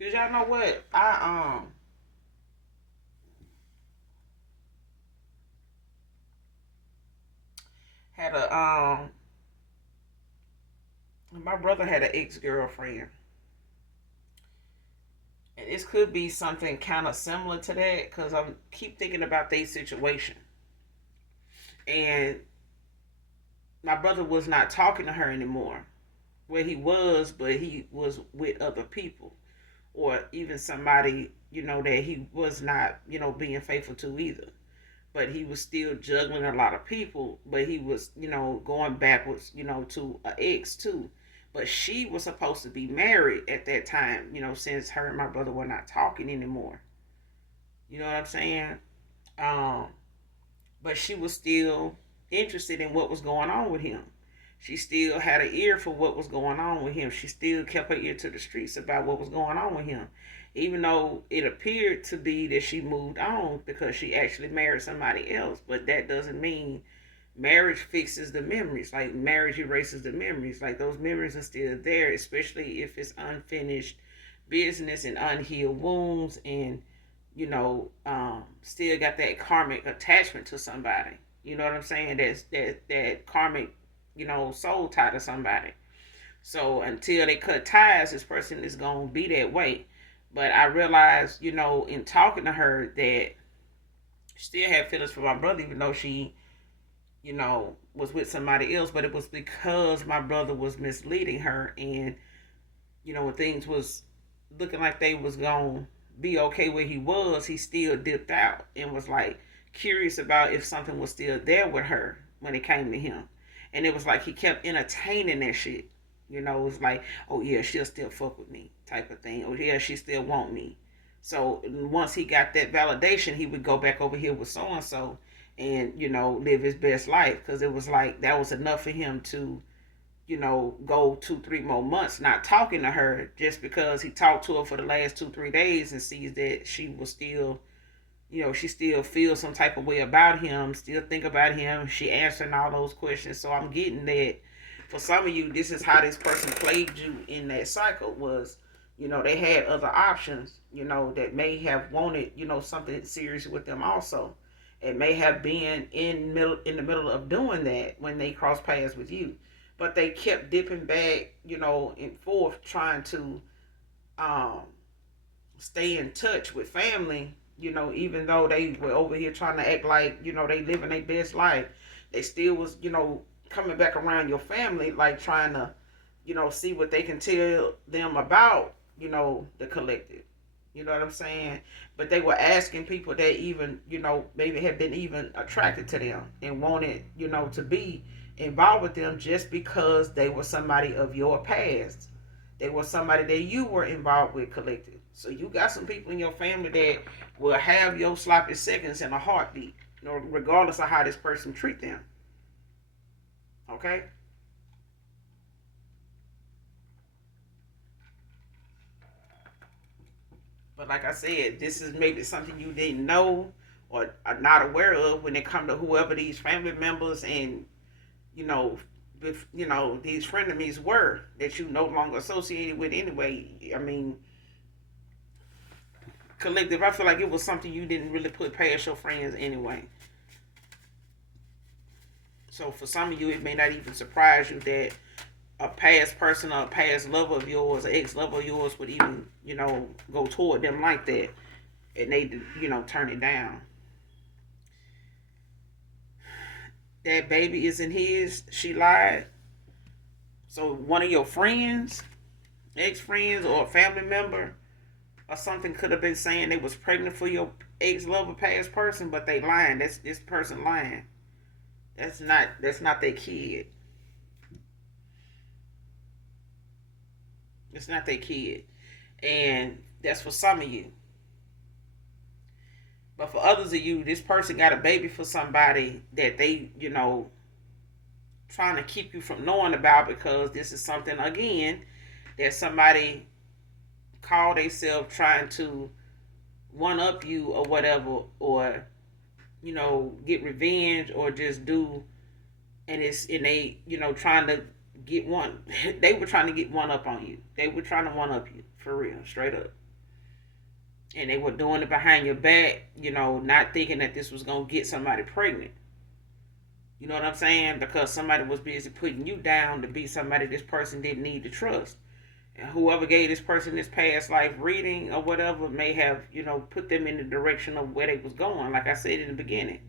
Cause y'all know what? I had a my brother had an ex-girlfriend. And this could be something kind of similar to that, because I keep thinking about their situation. And my brother was not talking to her anymore. Well, he was, but he was with other people, or even somebody, that he was not, being faithful to either. But he was still juggling a lot of people, but he was, going backwards, to an ex too. But she was supposed to be married at that time, since her and my brother were not talking anymore. You know what I'm saying? Um, but she was still interested in what was going on with him. She still had an ear for what was going on with him. She still kept her ear to the streets about what was going on with him. Even though it appeared to be that she moved on because she actually married somebody else. But that doesn't mean marriage fixes the memories. Like marriage erases the memories. Like those memories are still there, especially if it's unfinished business and unhealed wounds, and still got that karmic attachment to somebody. You know what I'm saying? That karmic, soul tie to somebody. So until they cut ties, this person is gonna be that way. But I realized, in talking to her, that she still had feelings for my brother, even though she, was with somebody else. But it was because my brother was misleading her, and when things was looking like they was gonna be okay where he was, he still dipped out and was like curious about if something was still there with her when it came to him. And it was like he kept entertaining that shit. It was like, oh yeah, she'll still fuck with me type of thing. Oh yeah, she still want me. So once he got that validation, he would go back over here with so and so and, live his best life. Because it was like that was enough for him to, go 2-3 more months not talking to her just because he talked to her for the last 2-3 days and sees that she was still, she still feels some type of way about him, still think about him. She answering all those questions. So I'm getting that for some of you, this is how this person played you in that cycle was, they had other options, that may have wanted, something serious with them also. It may have been in the middle of doing that when they crossed paths with you. But they kept dipping back, and forth, trying to um, stay in touch with family, even though they were over here trying to act like, they living their best life. They still was, coming back around your family, like trying to, see what they can tell them about, the collective. You know what I'm saying? But they were asking people that even, maybe had been even attracted to them and wanted, to be involved with them just because they were somebody of your past. They were somebody that you were involved with collective. So you got some people in your family that will have your sloppy seconds in a heartbeat, regardless of how this person treat them. Okay? But like I said, this is maybe something you didn't know or are not aware of when it come to whoever these family members and you know, these frenemies were that you no longer associated with anyway. I mean, collective. I feel like it was something you didn't really put past your friends anyway. So for some of you, it may not even surprise you that a past person or a past lover of yours, or ex lover of yours, would even go toward them like that, and they turn it down. That baby isn't his. She lied. So one of your friends, ex-friends, or a family member or something could have been saying they was pregnant for your ex-lover, past person, but they lying. That's this person lying. That's not their kid. It's not their kid. And that's for some of you. But for others of you, this person got a baby for somebody that they, trying to keep you from knowing about, because this is something, again, that somebody called themselves trying to one up you or whatever, or get revenge, or just do, and they trying to get one. They were trying to get one up on you. They were trying to one up you for real, straight up. And they were doing it behind your back, not thinking that this was gonna get somebody pregnant. You know what I'm saying? Because somebody was busy putting you down to be somebody this person didn't need to trust. And whoever gave this person this past life reading or whatever may have, put them in the direction of where they was going. Like I said in the beginning,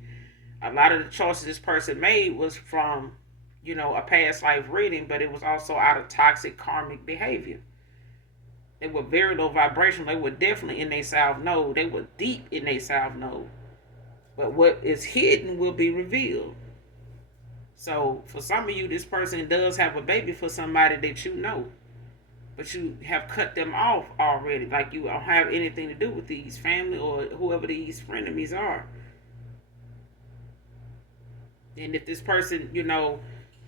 a lot of the choices this person made was from, a past life reading, but it was also out of toxic karmic behavior. They were very low vibrational. They were definitely in their south node. They were deep in their south node. But what is hidden will be revealed. So for some of you, this person does have a baby for somebody that you know, but you have cut them off already. Like you don't have anything to do with these family or whoever these frenemies are. And if this person,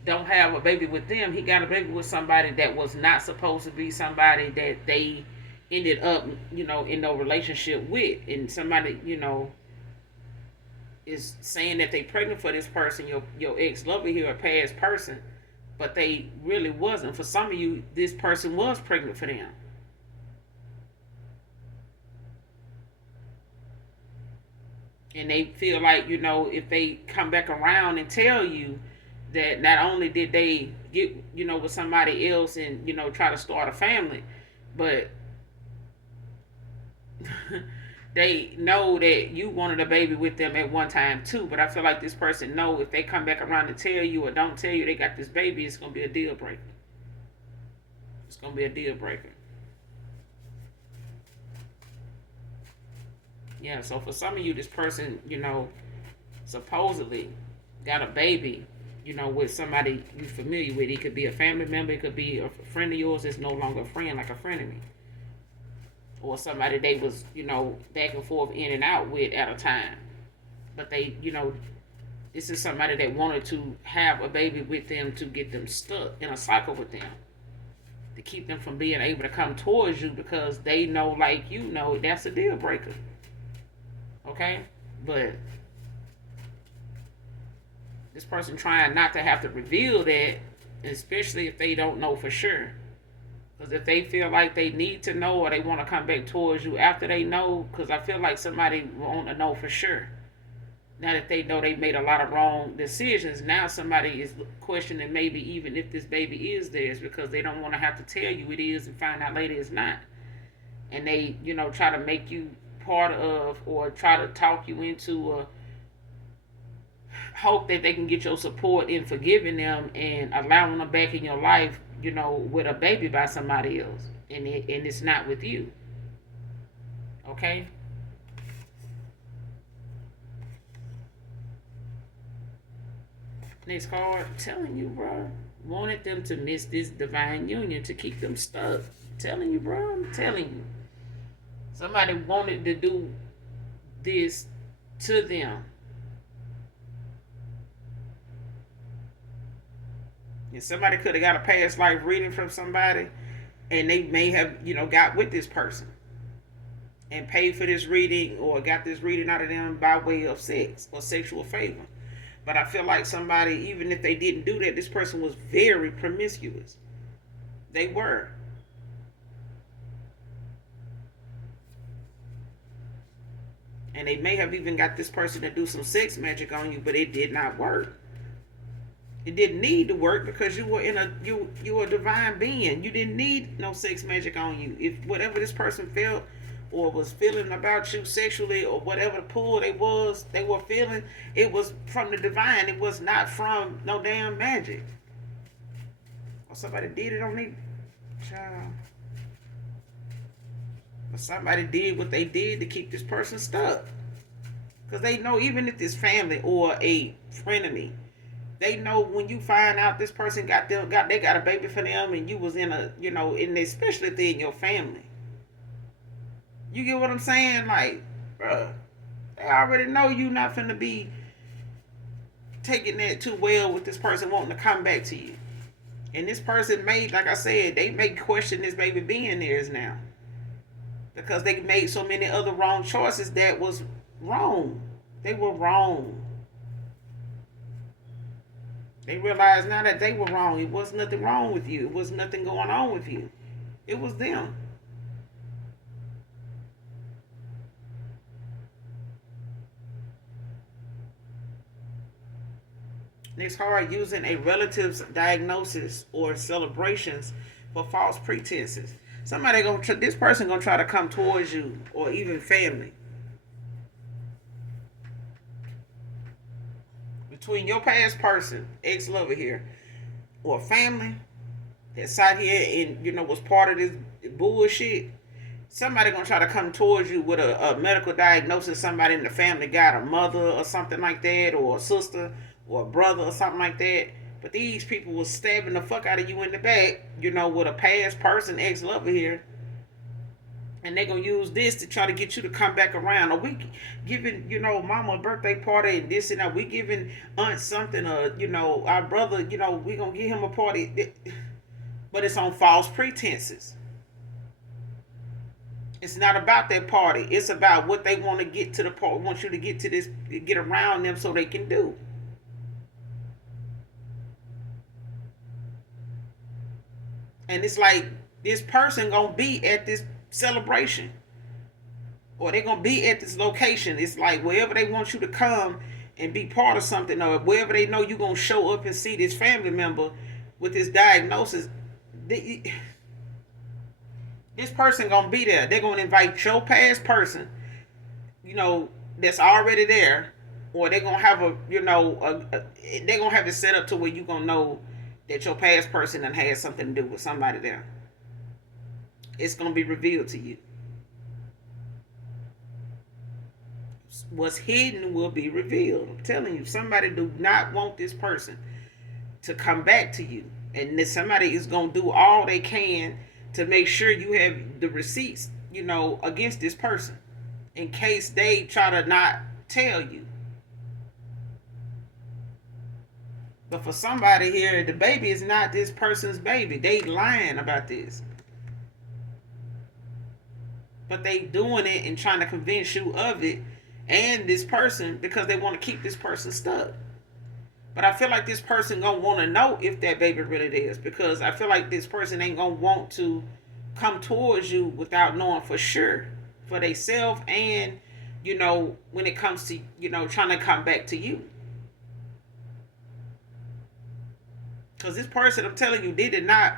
don't have a baby with them, he got a baby with somebody that was not supposed to be somebody that they ended up, in no relationship with. And somebody, is saying that they pregnant for this person, your ex-lover here, a past person, but they really wasn't. For some of you, this person was pregnant for them. And they feel like, if they come back around and tell you that not only did they get, with somebody else and, try to start a family, but they know that you wanted a baby with them at one time too. But I feel like this person know if they come back around and tell you or don't tell you they got this baby, it's going to be a deal breaker. It's going to be a deal breaker. Yeah, so for some of you, this person, supposedly got a baby, with somebody you familiar with. It could be a family member, it could be a friend of yours that's no longer a friend, like a friend of me. Or somebody they was, back and forth in and out with at a time. But they, this is somebody that wanted to have a baby with them to get them stuck in a cycle with them. To keep them from being able to come towards you because they know, like that's a deal breaker. Okay? But this person trying not to have to reveal that, especially if they don't know for sure. Because if they feel like they need to know or they want to come back towards you after they know, because I feel like somebody want to know for sure. Now that they know they made a lot of wrong decisions, now somebody is questioning maybe even if this baby is theirs because they don't want to have to tell you it is and find out later it's not. And they, try to make you part of or try to talk you into a hope that they can get your support in forgiving them and allowing them back in your life, with a baby by somebody else. And it's not with you. Okay? Next card, telling you, bro, wanted them to miss this divine union to keep them stuck. Telling you, bro, I'm telling you. Somebody wanted to do this to them. And somebody could have got a past life reading from somebody, and they may have, got with this person and paid for this reading or got this reading out of them by way of sex or sexual favor. But I feel like somebody, even if they didn't do that, this person was very promiscuous. They were. And they may have even got this person to do some sex magic on you, but it did not work. It didn't need to work because you were you were a divine being. You didn't need no sex magic on you. If whatever this person felt or was feeling about you sexually or whatever pull they were feeling, it was from the divine. It was not from no damn magic. Or somebody did it on me, child. Or somebody did what they did to keep this person stuck. Because they know even if this family or a frenemy, they know when you find out this person got a baby for them and you was in a, and especially if they're in your family. You get what I'm saying? Like, bruh, they already know you not finna be taking that too well with this person wanting to come back to you. And this person made, like I said, they may question this baby being theirs now. Because they made so many other wrong choices that was wrong. They were wrong. They realized now that they were wrong. It was nothing wrong with you. It was nothing going on with you. It was them. Next card, using a relative's diagnosis or celebrations for false pretenses. This person gonna try to come towards you, or even family. Between your past person, ex-lover here, or family that sat here and was part of this bullshit. Somebody gonna try to come towards you with a medical diagnosis. Somebody in the family got a mother or something like that, or a sister or a brother or something like that. But these people was stabbing the fuck out of you in the back, with a past person, ex-lover here. And they're going to use this to try to get you to come back around. Are we giving, mama a birthday party and this and that? We giving aunt something, our brother, we going to give him a party. But it's on false pretenses. It's not about that party. It's about what they want to get to the party, want you to get to this, get around them so they can do. And it's like this person going to be at this celebration, or they're gonna be at this location. It's like wherever they want you to come and be part of something, or wherever they know you're gonna show up and see this family member with this diagnosis. This person gonna be there. They're gonna invite your past person, that's already there, or they're gonna have they're gonna have it set up to where you're gonna know that your past person and had something to do with somebody there. It's going to be revealed to you. What's hidden will be revealed. I'm telling you, somebody do not want this person to come back to you. And then somebody is going to do all they can to make sure you have the receipts, against this person in case they try to not tell you. But for somebody here, the baby is not this person's baby. They lying about this. But they doing it and trying to convince you of it and this person because they want to keep this person stuck. But I feel like this person gonna want to know if that baby really is, because I feel like this person ain't gonna want to come towards you without knowing for sure for themselves, and when it comes to trying to come back to you. Because this person, I'm telling you, they did not.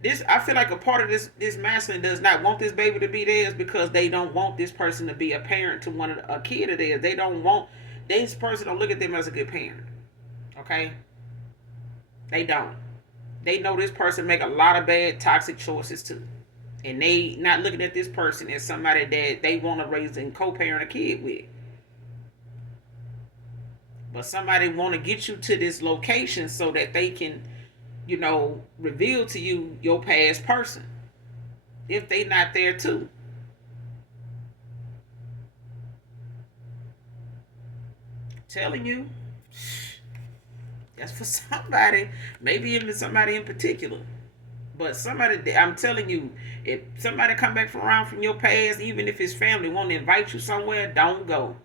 This, I feel like a part of this masculine does not want this baby to be theirs because they don't want this person to be a parent to a kid of theirs. They don't want this person don't look at them as a good parent. Okay? They don't. They know this person make a lot of bad, toxic choices too. And they not looking at this person as somebody that they want to raise and co-parent a kid with. But somebody want to get you to this location so that they can, reveal to you your past person. If they not there too. I'm telling you. That's for somebody. Maybe even somebody in particular. But somebody, I'm telling you, if somebody come back from your past, even if it's family, want to invite you somewhere, don't go.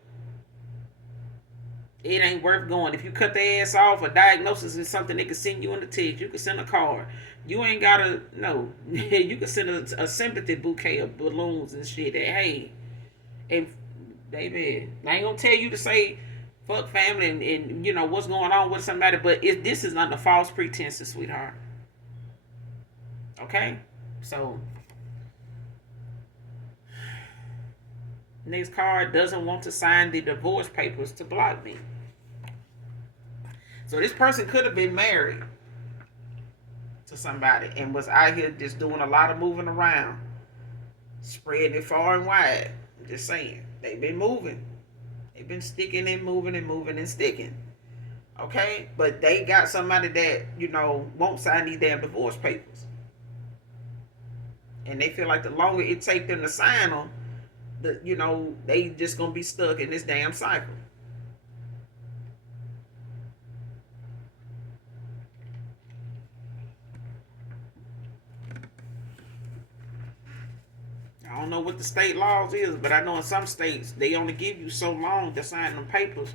It ain't worth going. If you cut their ass off, a diagnosis is something they can send you in the text. You can send a card. You ain't gotta, no. You can send a sympathy bouquet of balloons and shit. That, hey, and baby, I ain't gonna tell you to say fuck family and what's going on with somebody, but this is under false pretenses, sweetheart. Okay? So, next card, doesn't want to sign the divorce papers to block me. So this person could have been married to somebody and was out here just doing a lot of moving around, spreading it far and wide. I'm just saying, they've been moving. They've been sticking and moving and moving and sticking. Okay? But they got somebody that, won't sign these damn divorce papers. And they feel like the longer it takes them to sign them, they just gonna be stuck in this damn cycle. I don't know what the state laws is, but I know in some states they only give you so long to sign them papers.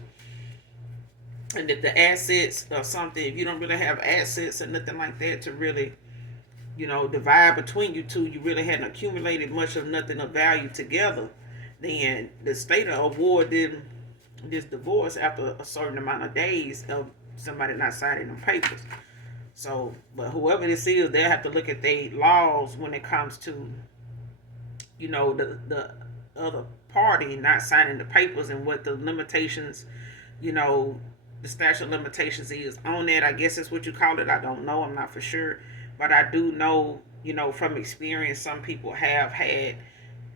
And if the assets or something, if you don't really have assets or nothing like that to really, divide between you two, you really hadn't accumulated much of nothing of value together, then the state will award them this divorce after a certain amount of days of somebody not signing them papers. So, but whoever this is, they'll have to look at their laws when it comes to, the other party not signing the papers and what the limitations, the statute of limitations is on that. I guess that's what you call it. I don't know. I'm not for sure. But I do know, from experience, some people have had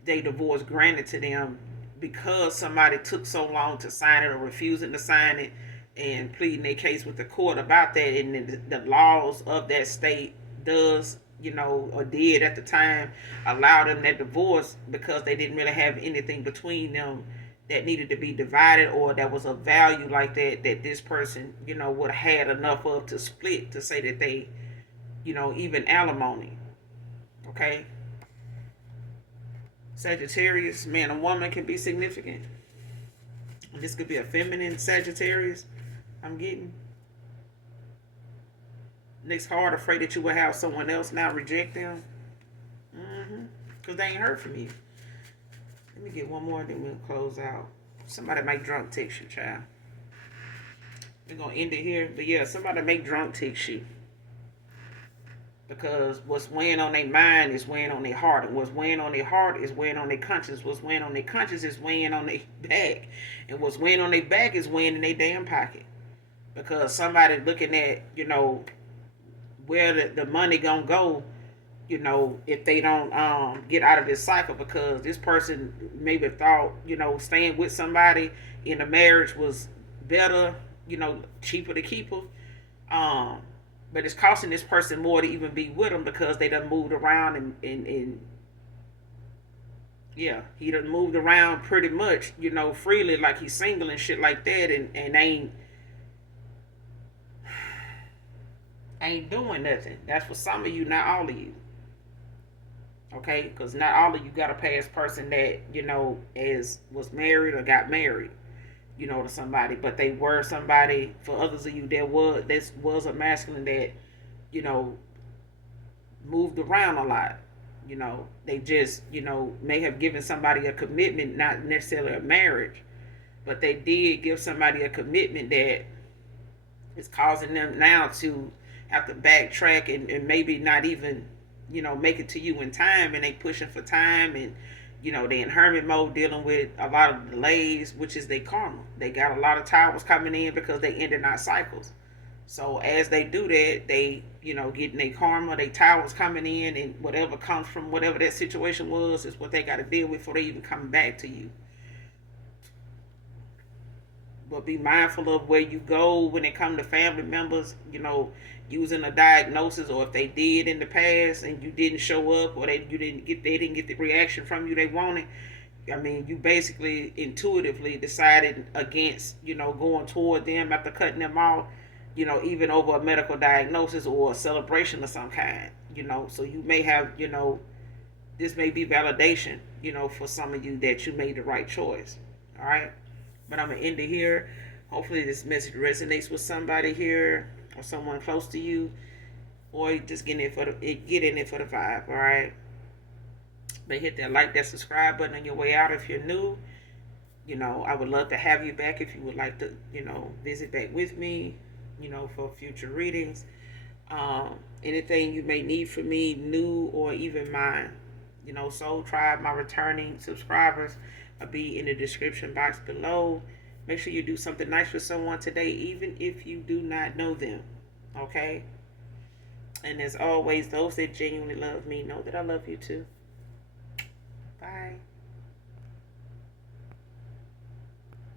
their divorce granted to them because somebody took so long to sign it or refusing to sign it and pleading their case with the court about that. And the laws of that state does, or did at the time, allow them that divorce because they didn't really have anything between them that needed to be divided or that was of value like that this person, would have had enough of to split to say that they, even alimony. Okay? Sagittarius, man, a woman can be significant. This could be a feminine Sagittarius I'm getting. Next card, afraid that you will have someone else now reject them. Because they ain't heard from you. Let me get one more, then we'll close out. Somebody make drunk text you, child. We're going to end it here. But yeah, somebody make drunk text you. Because what's weighing on their mind is weighing on their heart. And what's weighing on their heart is weighing on their conscience. What's weighing on their conscience is weighing on their back. And what's weighing on their back is weighing in their damn pocket. Because somebody looking at, where the money gonna go if they don't get out of this cycle, because this person maybe thought, staying with somebody in a marriage was better, cheaper to keep them. Um, but it's costing this person more to even be with them, because they done moved around and yeah, he done moved around pretty much, freely, like he's single and shit like that, and ain't doing nothing. That's for some of you, not all of you. Okay, because not all of you got a past person that is was married or got married, to somebody, but they were somebody. For others of you, this was a masculine that you know moved around a lot. They just may have given somebody a commitment, not necessarily a marriage, but they did give somebody a commitment that is causing them now to have to backtrack, and maybe not even make it to you in time, and they pushing for time, and they in hermit mode, dealing with a lot of delays, which is their karma. They got a lot of towers coming in because they ended our cycles. So as they do that, they getting their karma, they towers coming in, and whatever comes from whatever that situation was is what they got to deal with before they even come back to you. But be mindful of where you go when it comes to family members, using a diagnosis, or if they did in the past and you didn't show up, or they didn't get the reaction from you they wanted. I mean, you basically intuitively decided against, going toward them after cutting them off, even over a medical diagnosis or a celebration of some kind, So you may have, this may be validation, for some of you, that you made the right choice. All right. But I'm going to end it here. Hopefully this message resonates with somebody here, or someone close to you, or just get in it for the vibe. All right. But hit that like, that subscribe button on your way out if you're new. I would love to have you back if you would like to, visit back with me, for future readings. Anything you may need from me, new or even mine, Soul Tribe, my returning subscribers, will be in the description box below. Make sure you do something nice for someone today, even if you do not know them. Okay? And as always, those that genuinely love me know that I love you too.